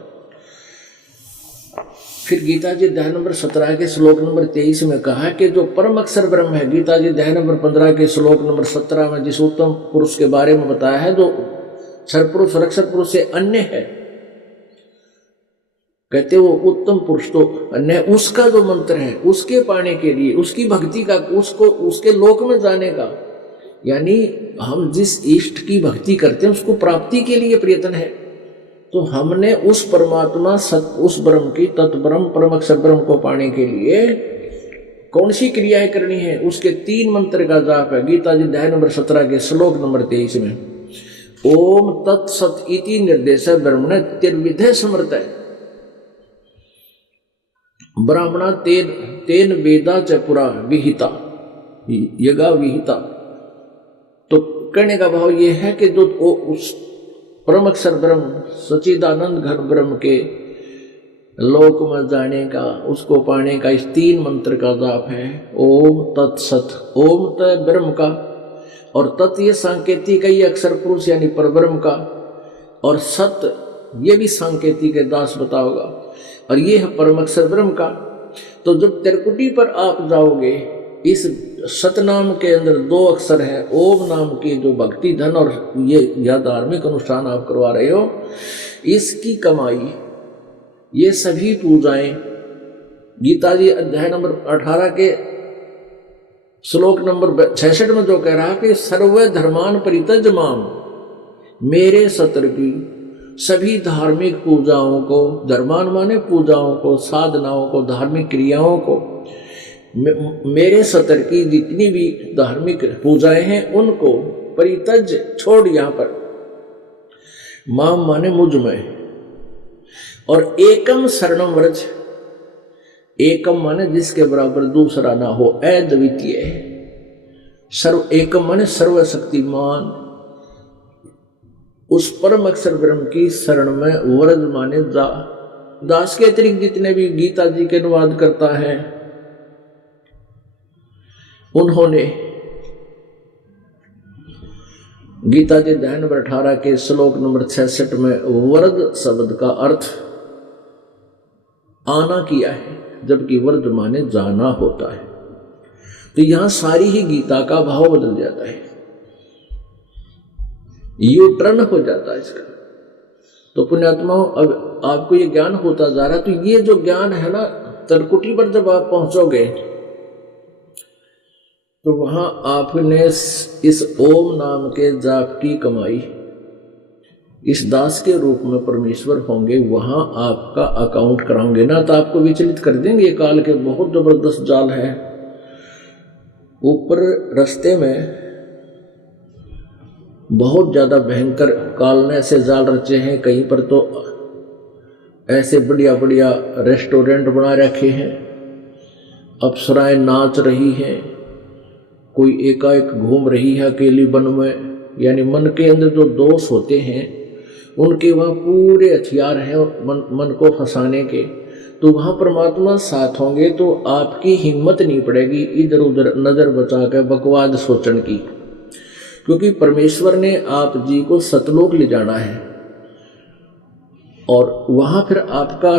फिर गीता जी अध्याय नंबर 17 के श्लोक नंबर 23 में कहा कि जो परम अक्षर ब्रह्म है, गीता जी अध्याय नंबर 15 के श्लोक नंबर 17 में जिस उत्तम पुरुष के बारे में बताया है, जो सरपुरुष और अक्षर पुरुष से अन्य है, कहते वो उत्तम पुरुष तो अन्य है, उसका जो मंत्र है उसके पाने के लिए, उसकी भक्ति का, उसको उसके लोक में जाने का, यानी हम जिस इष्ट की भक्ति करते हैं उसको प्राप्ति के लिए प्रयत्न है। तो हमने उस परमात्मा उस ब्रह्म की तत्ब्रह्म परम अक्षर ब्रह्म को पाने के लिए कौन सी क्रियाएं करनी है, उसके 3 मंत्र का जाप है। गीता जी अध्याय नंबर 17 के श्लोक नंबर 23 में ओम तत्सत इति निर्देश ब्रह्मण तिर्विधे समर्थ है ब्राह्मणा तेन वेदा च पुरा विहिता यगा विहिता। तो कहने का भाव ये है कि जो उस परम अक्षर ब्रह्म सच्चिदानंद घन ब्रह्म के लोक में जाने का, उसको पाने का इस 3 मंत्र का जाप है। ओम तत्सत, ओम त ब्रह्म का, और तत् ये सांकेतिक है, ये अक्षर पुरुष यानी परब्रह्म का, और सत ये भी सांकेतिक है, दास बताओगा, और ये है परम अक्षर ब्रह्म का। तो जब त्रिकुटी पर आप जाओगे, इस सतनाम के अंदर 2 अक्षर है, ओम नाम की जो भक्ति धन और ये यह धार्मिक अनुष्ठान आप करवा रहे हो, इसकी कमाई, ये सभी पूजाएं गीता जी अध्याय नंबर 18 के श्लोक नंबर 66 में जो कह रहा है कि सर्व धर्मान परित्यज माम, मेरे सतर की सभी धार्मिक पूजाओं को, धर्मान माने पूजाओं को, साधनाओं को, धार्मिक क्रियाओं को, मेरे सतर की जितनी भी धार्मिक पूजाएं हैं उनको परित्यज छोड़, यहां पर माम माने मुझ में, और एकम शरणम व्रज, एकम माने जिसके बराबर दूसरा ना हो, अद्वितीय, सर्व एकम माने सर्वशक्तिमान, उस परम अक्षर ब्रह्म की शरण में, व्रज माने दास के अतिरिक्त जितने भी गीता जी के अनुवाद करता है उन्होंने गीता जी अध्याय नंबर 18 के श्लोक नंबर 66 में व्रज शब्द का अर्थ आना किया है, जबकि व्रज माने जाना होता है। तो यहां सारी ही गीता का भाव बदल जाता है, यू टर्न हो जाता है इसका। तो पुण्यात्माओं, अब आपको ये ज्ञान होता जा रहा है। तो ये जो ज्ञान है ना, त्रिकुटी पर जब आप पहुंचोगे तो वहां आपने इस ओम नाम के जाप की कमाई, इस दास के रूप में परमेश्वर होंगे, वहां आपका अकाउंट कराओगे ना, तो आपको विचलित कर देंगे। ये काल के बहुत जबरदस्त जाल है। ऊपर रास्ते में बहुत ज़्यादा भयंकर काल ने ऐसे जाल रचे हैं। कहीं पर तो ऐसे बढ़िया बढ़िया रेस्टोरेंट बना रखे हैं, अप्सराएं नाच रही हैं, कोई एकाएक घूम रही है अकेली वन में। यानी मन के अंदर जो दोष होते हैं उनके वहाँ पूरे हथियार हैं मन को फंसाने के। तो वहाँ परमात्मा साथ होंगे तो आपकी हिम्मत नहीं पड़ेगी इधर उधर नज़र बचा कर बकवाद सोचने की, क्योंकि परमेश्वर ने आप जी को सतलोक ले जाना है। और वहाँ फिर आपका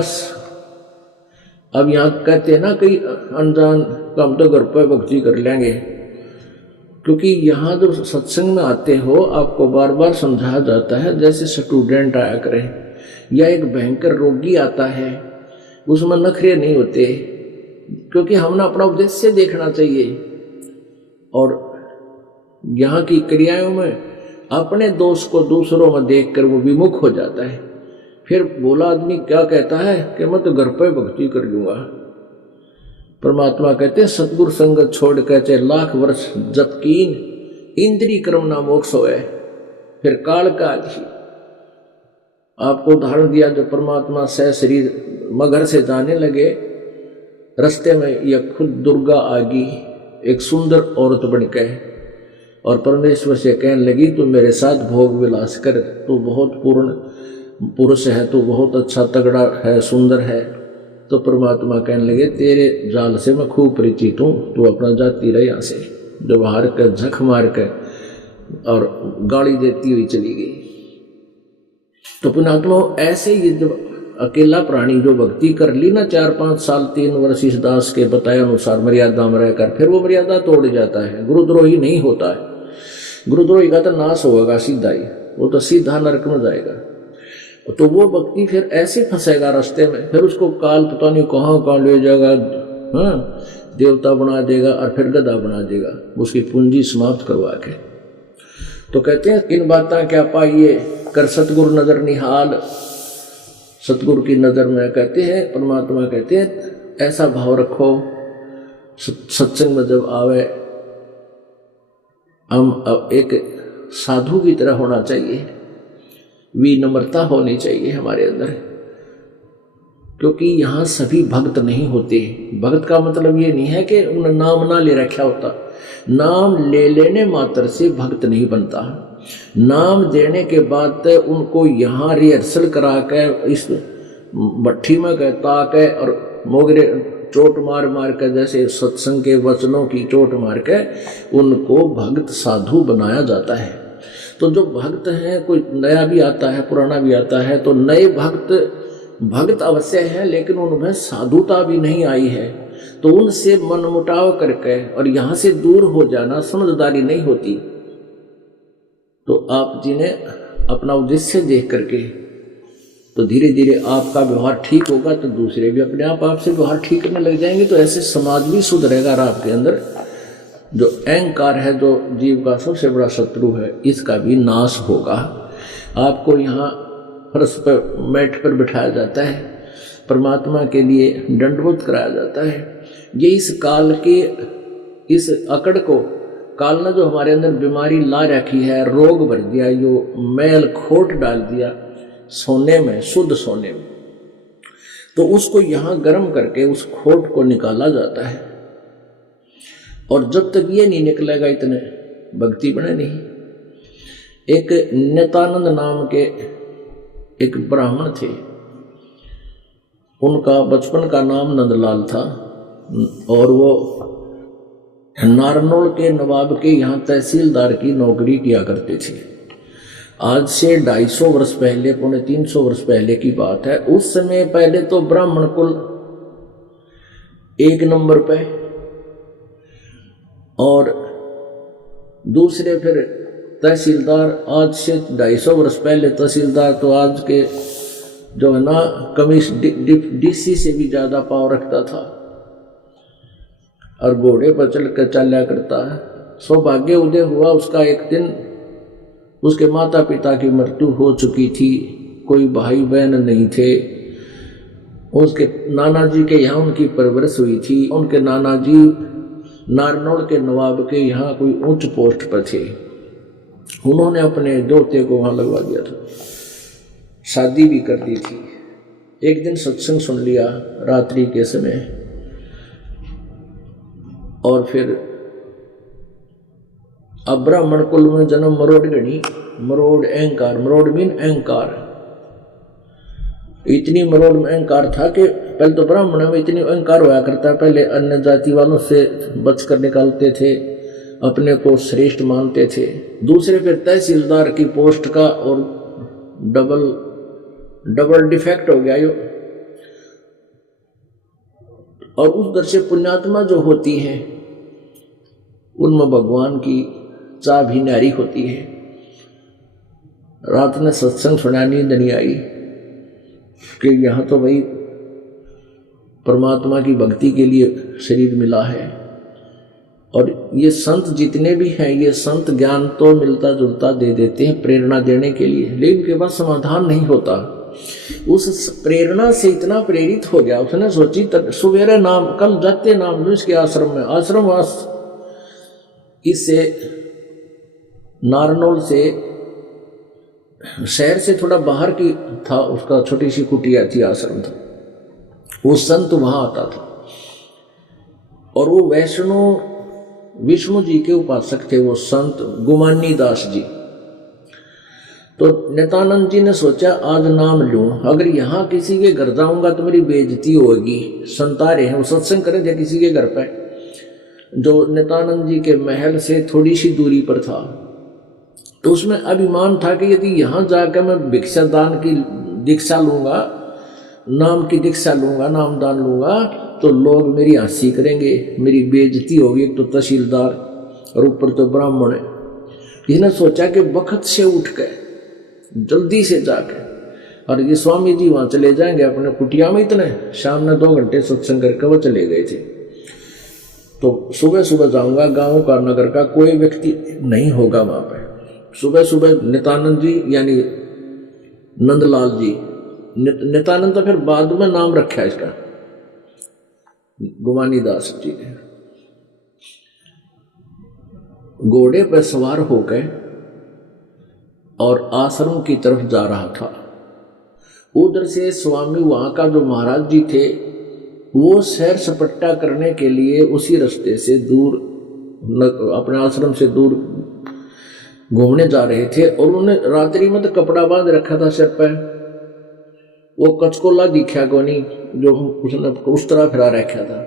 अब यहाँ कहते हैं ना कई अनजान काम तो घर पर भक्ति कर लेंगे, क्योंकि यहाँ जब सत्संग में आते हो आपको बार बार समझाया जाता है जैसे स्टूडेंट आया करें या एक भयंकर रोगी आता है, उसमें नखरे नहीं होते, क्योंकि हमने अपना उद्देश्य देखना चाहिए। और यहाँ की क्रियाओं में अपने दोष को दूसरों में देखकर वो विमुख हो जाता है। फिर बोला आदमी क्या कहता है कि मैं तो घर पर भक्ति कर लूंगा। परमात्मा कहते हैं सतगुरु संगत छोड़ कर चाहे लाख वर्ष जप कीन, इंद्री क्रम ना मोक्ष होए। फिर काल का आदि आपको उदाहरण दिया, जो परमात्मा से शरीर मगर से जाने लगे, रास्ते में यह खुद दुर्गा आ गई एक सुंदर औरत बनकर और परमेश्वर से कहने लगी तू मेरे साथ भोग विलास कर, तू बहुत पूर्ण पुरुष है, तू बहुत अच्छा तगड़ा है, सुंदर है। तो परमात्मा कहने लगे तेरे जाल से मैं खूब परिचित हूँ, तू अपना जाती रहे यहाँ से। जो हार कर झक मार कर और गाली देती हुई चली गई। तो पुण्यात्मा ऐसे ही जब अकेला प्राणी जो भक्ति कर ली ना 4-5 साल 3 वर्ष इस दास के बताए अनुसार मर्यादा में रहकर, फिर वो मर्यादा तोड़ जाता है, गुरुद्रोही नहीं होता है। गुरुद्रोही का तो नाश होगा सीधा ही, वो तो सीधा नरक में जाएगा। तो वो भक्ति फिर ऐसे फंसेगा रास्ते में, फिर उसको काल पता नहीं कहाँ ले जाएगा, हाँ देवता बना देगा और फिर गधा बना देगा, उसकी पूंजी समाप्त करवा के। तो कहते हैं इन बातें क्या पाइए कर सतगुरु नजर निहाल। सतगुरु की नजर में कहते हैं परमात्मा कहते हैं ऐसा भाव रखो सत्संग में जब आवे हम एक साधु की तरह होना चाहिए, विनम्रता होनी चाहिए हमारे अंदर, क्योंकि यहाँ सभी भक्त नहीं होते। भक्त का मतलब ये नहीं है कि उन्हें नाम ना ले रखा होता, नाम ले लेने मात्र से भक्त नहीं बनता। नाम देने के बाद उनको यहाँ रिहर्सल करा के इस भट्ठी में कहता के और मोगरे चोट मार मार कर जैसे सत्संग के वचनों की चोट मार के उनको भक्त साधु बनाया जाता है। तो जो भक्त हैं, कोई नया भी आता है पुराना भी आता है, तो नए भक्त अवश्य है लेकिन उनमें साधुता भी नहीं आई है, तो उनसे मनमुटाव करके और यहाँ से दूर हो जाना समझदारी नहीं होती। तो आप जी ने अपना उद्देश्य देख करके तो धीरे धीरे आपका व्यवहार ठीक होगा, तो दूसरे भी अपने आप आपसे व्यवहार ठीक करने लग जाएंगे। तो ऐसे समाज भी सुधरेगा और आपके अंदर जो अहंकार है, जो जीव का सबसे बड़ा शत्रु है, इसका भी नाश होगा। आपको यहाँ फर्श पर मैट पर बिठाया जाता है, परमात्मा के लिए दंडवत कराया जाता है। ये इस काल के इस अकड़ को काल ने जो हमारे अंदर बीमारी ला रखी है, रोग भर दिया, जो मैल खोट डाल दिया सोने में, शुद्ध सोने में, तो उसको यहाँ गर्म करके उस खोट को निकाला जाता है। और जब तक ये नहीं निकलेगा इतने भक्ति बने नहीं। एक नित्यानंद नाम के एक ब्राह्मण थे, उनका बचपन का नाम नंदलाल था और वो नारनौल के नवाब के यहाँ तहसीलदार की नौकरी किया करते थे। आज से 250 वर्ष पहले, 350 वर्ष पहले की बात है। उस समय पहले तो ब्राह्मण कुल 1 नंबर पे और दूसरे फिर तहसीलदार। आज से 250 वर्ष पहले तहसीलदार तो आज के जो है ना कमिश्न डीसी से भी ज्यादा पावर रखता था और घोड़े पर चल कर चला करता है। सौभाग्य उदय हुआ उसका, एक दिन उसके माता पिता की मृत्यु हो चुकी थी, कोई भाई बहन नहीं थे। उसके नाना जी के यहाँ उनकी परवरिश हुई थी। उनके नाना जी नारनौल के नवाब के यहाँ कोई उच्च पोस्ट पर थे। उन्होंने अपने दोते को वहां लगवा दिया था, शादी भी कर दी थी। एक दिन सत्संग सुन लिया रात्रि के समय, और फिर अब ब्राह्मण कुल में जन्म मरोड़ गणी, मरोड़ अहंकार, मरोड़ मीन अहंकार, इतनी मरोड़ में अहंकार था कि पहले तो ब्राह्मण में इतनी अहंकार हुआ करता, पहले अन्य जाति वालों से बचकर निकालते थे, अपने को श्रेष्ठ मानते थे। दूसरे पे तहसीलदार की पोस्ट का और डबल डिफेक्ट हो गया यो। और उस दर से पुण्यात्मा जो होती है उनमें भगवान की चाह भी न्यारी होती है। रात में सत्संग सुना, नींद नहीं आई कि यहाँ तो भाई परमात्मा की भक्ति के लिए शरीर मिला है। और ये संत जितने भी हैं, ये संत ज्ञान तो मिलता जुलता दे देते हैं प्रेरणा देने के लिए, लेकिन उनके पास समाधान नहीं होता। उस प्रेरणा से इतना प्रेरित हो गया, उसने सोची सुबेरे नाम, कल जाते नाम लो इसके आश्रम में, आश्रमवास इससे नारनौल से शहर से थोड़ा बाहर की था, उसका छोटी सी कुटिया थी, आश्रम था। वो संत वहां आता था और वो विष्णु जी के उपासक थे, वो संत गुमानी दास जी। तो नित्यानंद जी ने सोचा आज नाम लूं, अगर यहाँ किसी के घर जाऊंगा तो मेरी बेइज्जती होगी। संतारे हैं, वो सत्संग करे थे किसी के घर पर, जो नित्यानंद जी के महल से थोड़ी सी दूरी पर था। तो उसमें अभिमान था कि यदि यहाँ जाकर मैं भिक्षा दान की दीक्षा लूंगा, नाम की दीक्षा लूंगा, नाम दान लूंगा, तो लोग मेरी हंसी करेंगे, मेरी बेइज्जती होगी। एक तो तहसीलदार और ऊपर तो ब्राह्मण है। इसने सोचा कि वक्त से उठ गए जल्दी से जाके, और ये स्वामी जी वहां चले जाएंगे अपने कुटिया में, इतने शाम में 2 घंटे सत्संग करके वो चले गए थे। तो सुबह सुबह जाऊंगा, गांव का नगर का कोई व्यक्ति नहीं होगा वहां पे। सुबह सुबह नित्यानंद जी यानी नंदलाल जी, नित्यानंद तो फिर बाद में नाम रखा इसका, गुमानी दास जी ने, घोड़े पर सवार होकर और आश्रम की तरफ जा रहा था। उधर से स्वामी वहां का जो महाराज जी थे वो सैर सपट्टा करने के लिए उसी रास्ते से दूर, अपने आश्रम से दूर घूमने जा रहे थे। और उन्होंने रात्रि में तो कपड़ा बांध रखा था सिर पर, वो कचकोला दिखा को नहीं जो उसने उस तरह फिरा रखा था।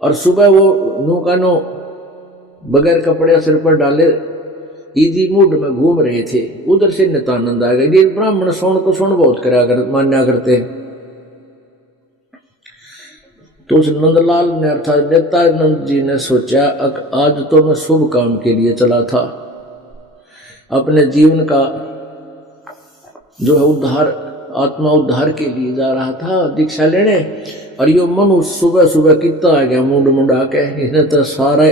और सुबह वो नो का नो बगैर कपड़े सिर पर डाले इजी मूड में घूम रहे थे। उधर से नित्यानंद आ गए। ये ब्राह्मण सोन को सोन बहुत मान्या करते। तो उस नंदलाल ने अर्थात नित्यानंद जी ने सोचा आज तो मैं शुभ काम के लिए चला था, अपने जीवन का जो है उद्धार, आत्मा उद्धार के लिए जा रहा था दीक्षा लेने। और यो मनु सुबह सुबह कितना आ गया मुंड मुंडा के, इसने तो सारा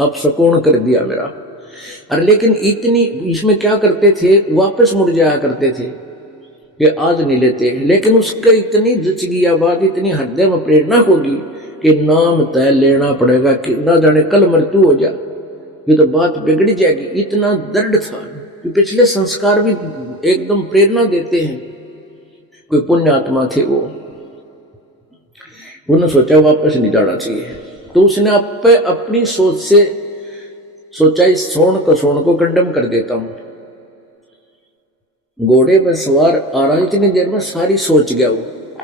अपशकुन कर दिया मेरा। अरे लेकिन इतनी इसमें क्या करते थे, वापस मुड़ जाया करते थे कि आज नहीं लेते। लेकिन उसका इतनी जच गया बात, इतनी हृदय में प्रेरणा होगी कि नाम तय लेना पड़ेगा कि ना जाने कल मृत्यु हो जाए, ये तो बात बिगड़ जाएगी। इतना दृढ़ था कि पिछले संस्कार भी एकदम प्रेरणा देते हैं। कोई पुण्य आत्मा थे वो, उन्होंने सोचा वापस नहीं जाना चाहिए। तो उसने अपनी सोच से सोचा इस सोन को कंडम कर देता हूं। घोड़े पर सवार आ रहा, इतनी देर में सारी सोच गया वो।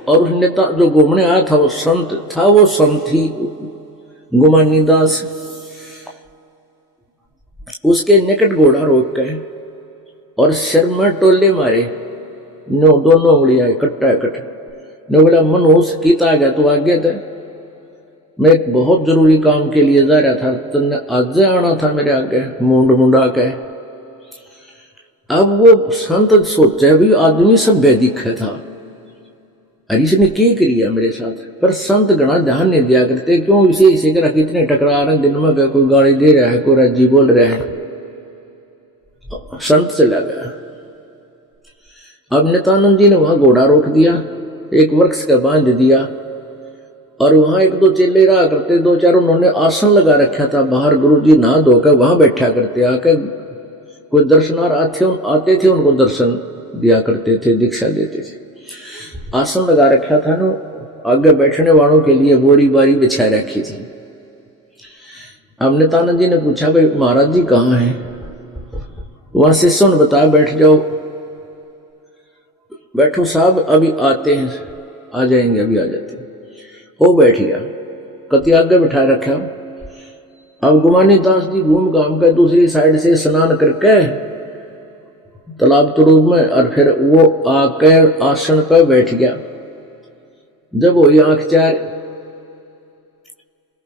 और उस नेता जो घूमने आया था वो संत ही गुमानी दास। उसके निकट घोड़ा रोक गए और सिर में टोले मारे, दोनों उंगलियां इकट्ठा ने बोला मनोज कीता आ गया तू आगे थे, मैं एक बहुत जरूरी काम के लिए जा रहा था, तुमने आज आना था मेरे आगे मुंड मुंडा के। अब वो संत सोचा भी आदमी सभ्य दिखा था, अरे इसने क्या किया मेरे साथ। पर संत गणा ध्यान नहीं दिया करते, क्यों इसे कर कितने टकरा रहे, दिन में कोई गाली दे रहा है, कोई राजी बोल रहा है। संत चला गया। अब नित्यानंद जी ने वहां घोड़ा रोक दिया, एक वृक्ष का बांध दिया, और वहां 1-2 चेले रहा करते, 2-4 उन्होंने आसन लगा रखा था बाहर। गुरु जी नहा धोकर वहां बैठा करते, आकर कोई दर्शनार आते थे, उनको दर्शन दिया करते थे, दीक्षा देते थे। आसन लगा रखा था ना, आगे बैठने वालों के लिए बोरी बारी बिछा रखी थी। अब नित्यानंद जी ने पूछा, भाई महाराज जी कहाँ हैं? वहां शिष्यों ने बताया, बैठ जाओ। बैठो साहब, अभी आते हैं, आ जाएंगे, अभी आ जाते हैं। वो बैठ गया, कति आगे बिठा रखा। अब गुमानी दास जी घूम घाम कर दूसरी साइड से स्नान करके तालाब तरूब में, और फिर वो आकर आसन पर बैठ गया। जब वो आंख चार,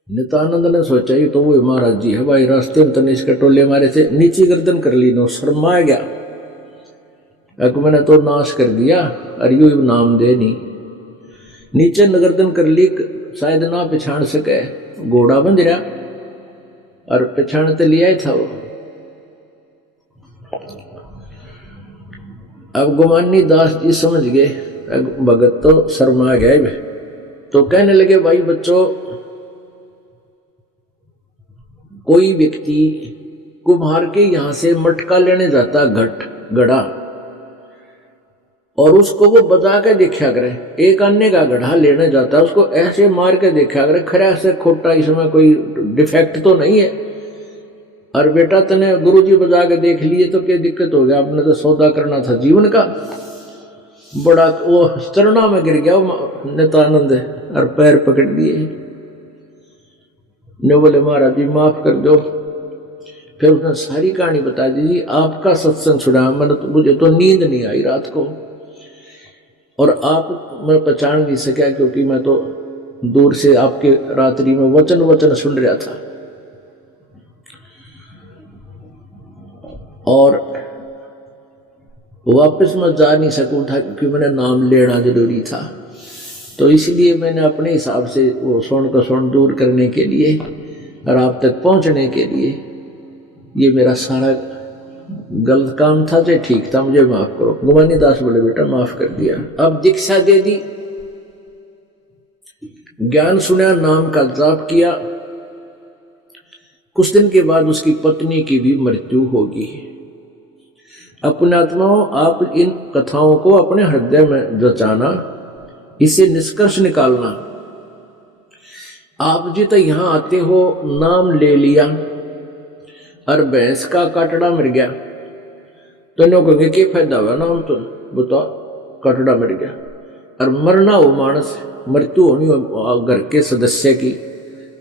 नित्यानंद ने सोचा ये तो वो महाराज जी है भाई, रास्ते में तनिष के टोले मारे थे, नीचे गर्दन कर ली, नो शर्मा गया। अब मैंने तो नाश कर दिया, और यू नाम दे नहीं, नीचे गर्दन कर ली, शायद ना पहचान सके। घोड़ा बंध रहा और पहचान तो लिया ही था वो। अब गुमानी दास जी समझ गए, भगत तो शर्मा गए। तो कहने लगे, भाई बच्चों, कोई व्यक्ति कुम्हार के यहां से मटका लेने जाता, घड़ा, और उसको वो बजा के देखा करे। एक अन्य का घड़ा लेने जाता है, उसको ऐसे मार के देखा करे, खरा से खोटा, इसमें कोई डिफेक्ट तो नहीं है। और बेटा तने गुरुजी बजा के देख लिए तो क्या दिक्कत हो गया, आपने तो सौदा करना था जीवन का। बड़ा वो चरणा में गिर गया नित्यानंद, और पैर पकड़ दिए। ने बोले, महाराज जी माफ कर दो। फिर उसने सारी कहानी बता दी, जी आपका सत्संग सुना, मुझे तो नींद नहीं आई रात को, और आप मैं पहचान नहीं सका, क्योंकि मैं तो दूर से आपके रात्रि में वचन सुन रहा था, और वापस मैं जा नहीं सकूं था, क्योंकि मैंने नाम लेना जरूरी था। तो इसलिए मैंने अपने हिसाब से वो स्वर्ण का स्वर्ण दूर करने के लिए और आप तक पहुंचने के लिए, ये मेरा सारा गलत काम था, जो ठीक था, मुझे माफ करो। गुमानी दास बोले, बेटा माफ कर दिया। अब दीक्षा दे दी, ज्ञान सुना, नाम का जाप किया। कुछ दिन के बाद उसकी पत्नी की भी मृत्यु होगी। अपने आत्माओं, आप इन कथाओं को अपने हृदय में जचाना, इसे निष्कर्ष निकालना। आप जी तो यहां आते हो, नाम ले लिया और भैंस का काटड़ा मर गया, तो नो कहेंगे क्या फायदा हुआ नाम, तो बताओ काटड़ा मर गया। और मरना हो मानस, मृत्यु होनी हो घर के सदस्य की,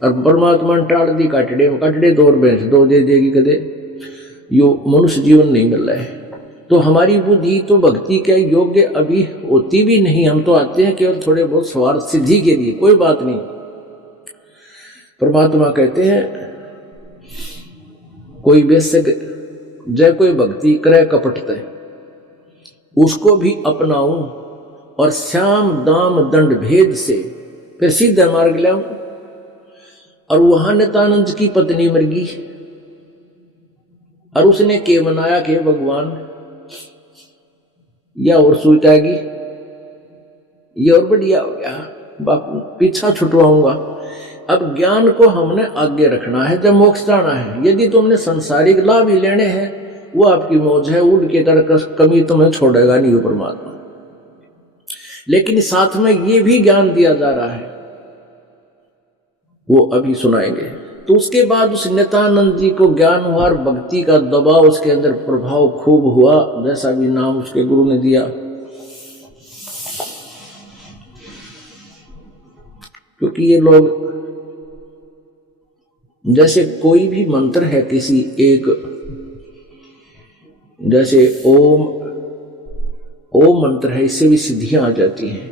और परमात्मा ने टाल दी काटड़े में, काटड़े दो और भैंस दो दे देगी कदे, यो मनुष्य जीवन नहीं मिल रहा है। तो हमारी बुद्धि तो भक्ति के योग्य अभी होती भी नहीं, हम तो आते हैं केवल थोड़े बहुत स्वार्थ सिद्धि के लिए, कोई बात नहीं। परमात्मा कहते हैं, कोई वैसे जय कोई भक्ति करे कपटते, उसको भी अपनाऊं और श्याम दाम दंड भेद से फिर सीधा मार्ग लाऊं। और वहां नित्यानंद की पत्नी मर गई, और उसने के बनाया कि भगवान या और सूट आएगी, ये और बढ़िया हो गया, पीछा छुटवाऊंगा। अब ज्ञान को हमने आगे रखना है जब मोक्ष जाना है। यदि तुमने संसारिक लाभ ही लेने हैं, वो आपकी मौज है, उड़ के तरह कमी तुम्हें छोड़ेगा नहीं परमात्मा। लेकिन साथ में ये भी ज्ञान दिया जा रहा है, वो अभी सुनाएंगे। तो उसके बाद उस नित्यानंद जी को ज्ञान हुआ और भक्ति का दबाव उसके अंदर प्रभाव खूब हुआ, जैसा भी नाम उसके गुरु ने दिया। क्योंकि ये लोग, जैसे कोई भी मंत्र है किसी एक, जैसे ओम मंत्र है, इससे भी सिद्धियां आ जाती हैं।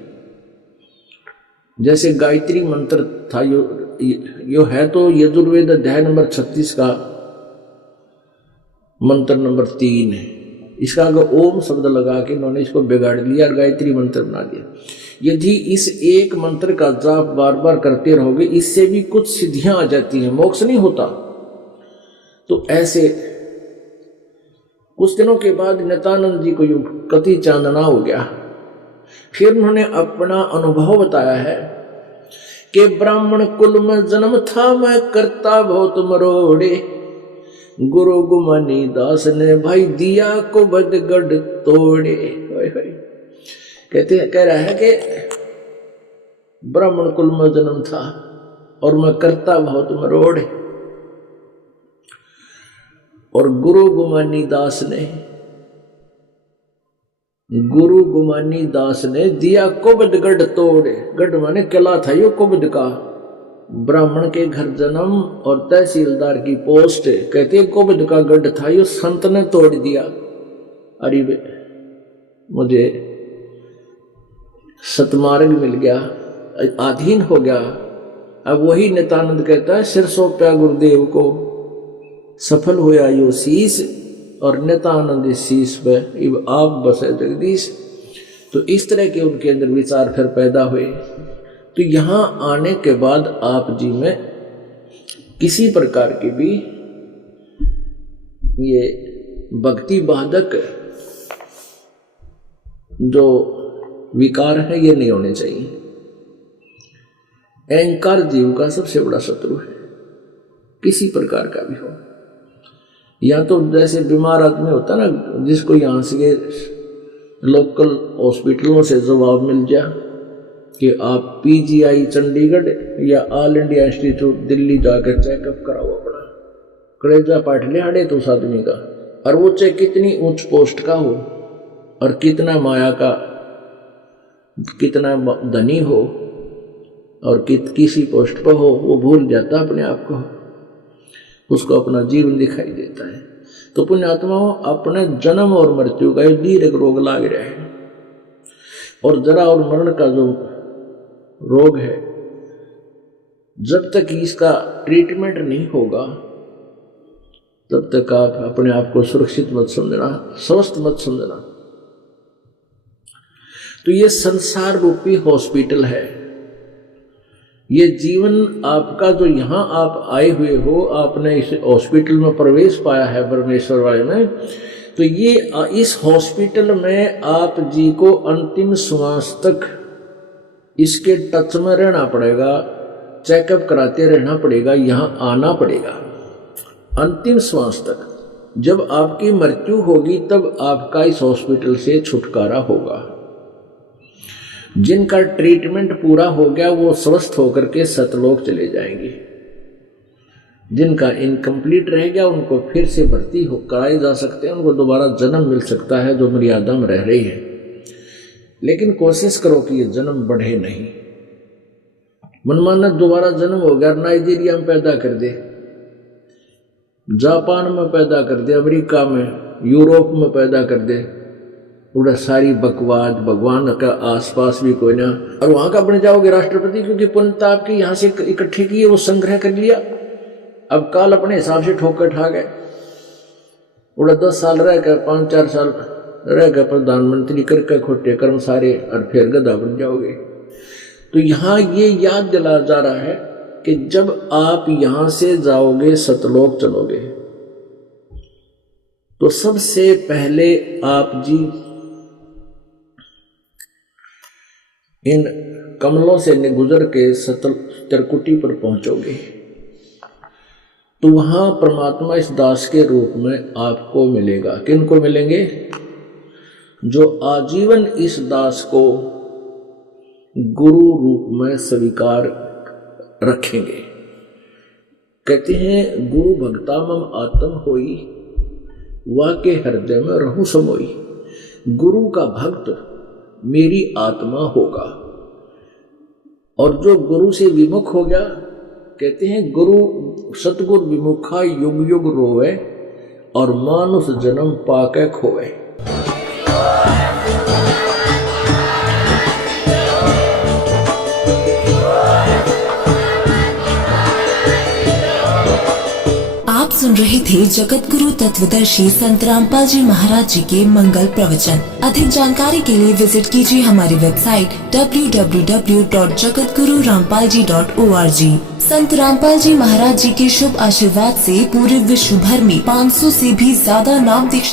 जैसे गायत्री मंत्र था, यो है तो यजुर्वेद अध्याय नंबर 36 का मंत्र नंबर 3 है। इसका अगर ओम शब्द लगा के इन्होंने इसको बिगाड़ लिया और गायत्री मंत्र बना दिया। यदि इस एक मंत्र का जाप बार बार करते रहोगे, इससे भी कुछ सिद्धियां आ जाती हैं, मोक्ष नहीं होता। तो ऐसे कुछ दिनों के बाद नित्यानंद जी को यूं कति चांदना हो गया। फिर उन्होंने अपना अनुभव बताया है कि ब्राह्मण कुल में जन्म था, मैं करता बहुत मरोड़े, गुरु गुमानी दास ने भाई दिया को बदगढ़ तोड़े। कहते कह रहा है कि ब्राह्मण कुल में जन्म था और मैं करता बहुत मरोड़। और गुरु गुमानी दास ने दिया कुबद गढ़ तोड़। गढ़ माने किला था यो कुबद का। ब्राह्मण के घर जन्म और तहसीलदार की पोस्ट। कहते हैं कुबद का गढ़ था यो संत ने तोड़ दिया। अरे मुझे सतमार्ग मिल गया, अधीन हो गया। अब वही नित्यानंद कहता है सिर सौंपया गुरुदेव को, सफल होया यो शीस और नित्यानंद इस शीस पे इब आप बसे जगदीश। तो इस तरह के उनके अंदर विचार फिर पैदा हुए। तो यहाँ आने के बाद आप जी में किसी प्रकार की भी ये भक्ति बाधक जो विकार है ये नहीं होने चाहिए। अहंकार जीव का सबसे बड़ा शत्रु है, किसी प्रकार का भी हो। या तो जैसे बीमार आदमी होता ना, जिसको यहाँ से लोकल हॉस्पिटलों से जवाब मिल जाए कि आप पीजीआई चंडीगढ़ या ऑल इंडिया इंस्टीट्यूट दिल्ली जाकर चेकअप कराओ अपना, कलेजा पाट लिहाड़े तो उस आदमी का, और वो चाहे कितनी उच्च पोस्ट का हो और कितना माया का, कितना धनी हो और किसी पोस्ट पर हो, वो भूल जाता अपने आप को, उसको अपना जीवन दिखाई देता है। तो पुण्यात्माओं, अपने जन्म और मृत्यु का दीर्घ रोग लाग रहा है। और जरा और मरण का जो रोग है, जब तक इसका ट्रीटमेंट नहीं होगा तब तक आप अपने आप को सुरक्षित मत समझना, स्वस्थ मत समझना। तो ये संसार रूपी हॉस्पिटल है। ये जीवन आपका जो यहाँ आप आए हुए हो, आपने इस हॉस्पिटल में प्रवेश पाया है परमेश्वर वाले में, तो ये इस हॉस्पिटल में आप जी को अंतिम श्वास तक इसके टच में रहना पड़ेगा, चेकअप कराते रहना पड़ेगा, यहाँ आना पड़ेगा अंतिम श्वास तक। जब आपकी मृत्यु होगी तब आपका इस हॉस्पिटल से छुटकारा होगा। जिनका ट्रीटमेंट पूरा हो गया वो स्वस्थ होकर के सतलोक चले जाएंगे। जिनका इनकम्प्लीट रह गया उनको फिर से भर्ती हो कराए जा सकते हैं, उनको दोबारा जन्म मिल सकता है जो मर्यादा में रह रही है। लेकिन कोशिश करो कि ये जन्म बढ़े नहीं। मनमाना दोबारा जन्म हो गया, नाइजीरिया में पैदा कर दे, जापान में पैदा कर दे, अमेरिका में, यूरोप में पैदा कर दे, उड़ा सारी बकवाद, भगवान का आसपास भी कोई ना, और वहां का बन जाओगे राष्ट्रपति, क्योंकि पुण्यता आपकी यहाँ से इकट्ठी की है, वो संग्रह कर लिया। अब काल अपने हिसाब से ठोकर ठा गए। उड़ा 10 साल रह कर, 5-4 साल रह कर प्रधानमंत्री करके खोटे कर्म सारे, और फिर गधा बन जाओगे। तो यहाँ ये याद दिलाया जा रहा है कि जब आप यहाँ से जाओगे सतलोक चलोगे, तो सबसे पहले आप जी इन कमलों से गुजर के सतल त्रिकुटी पर पहुंचोगे। तो वहां परमात्मा इस दास के रूप में आपको मिलेगा। किनको मिलेंगे? जो आजीवन इस दास को गुरु रूप में स्वीकार रखेंगे। कहते हैं गुरु भक्ता मम आत्म होई, वाके हृदय में रहूं समोई। गुरु का भक्त मेरी आत्मा होगा। और जो गुरु से विमुख हो गया, कहते हैं गुरु सतगुरु विमुखा युग युग रोवे, और मानुष जन्म पाके खोवे। सुन रहे थे जगत गुरु तत्वदर्शी संत रामपाल जी महाराज जी के मंगल प्रवचन। अधिक जानकारी के लिए विजिट कीजिए हमारी वेबसाइट www.jagatgururampalji.org। संत रामपाल जी महाराज जी के शुभ आशीर्वाद से पूरे विश्व भर में 500 से भी ज्यादा नाम दीक्षा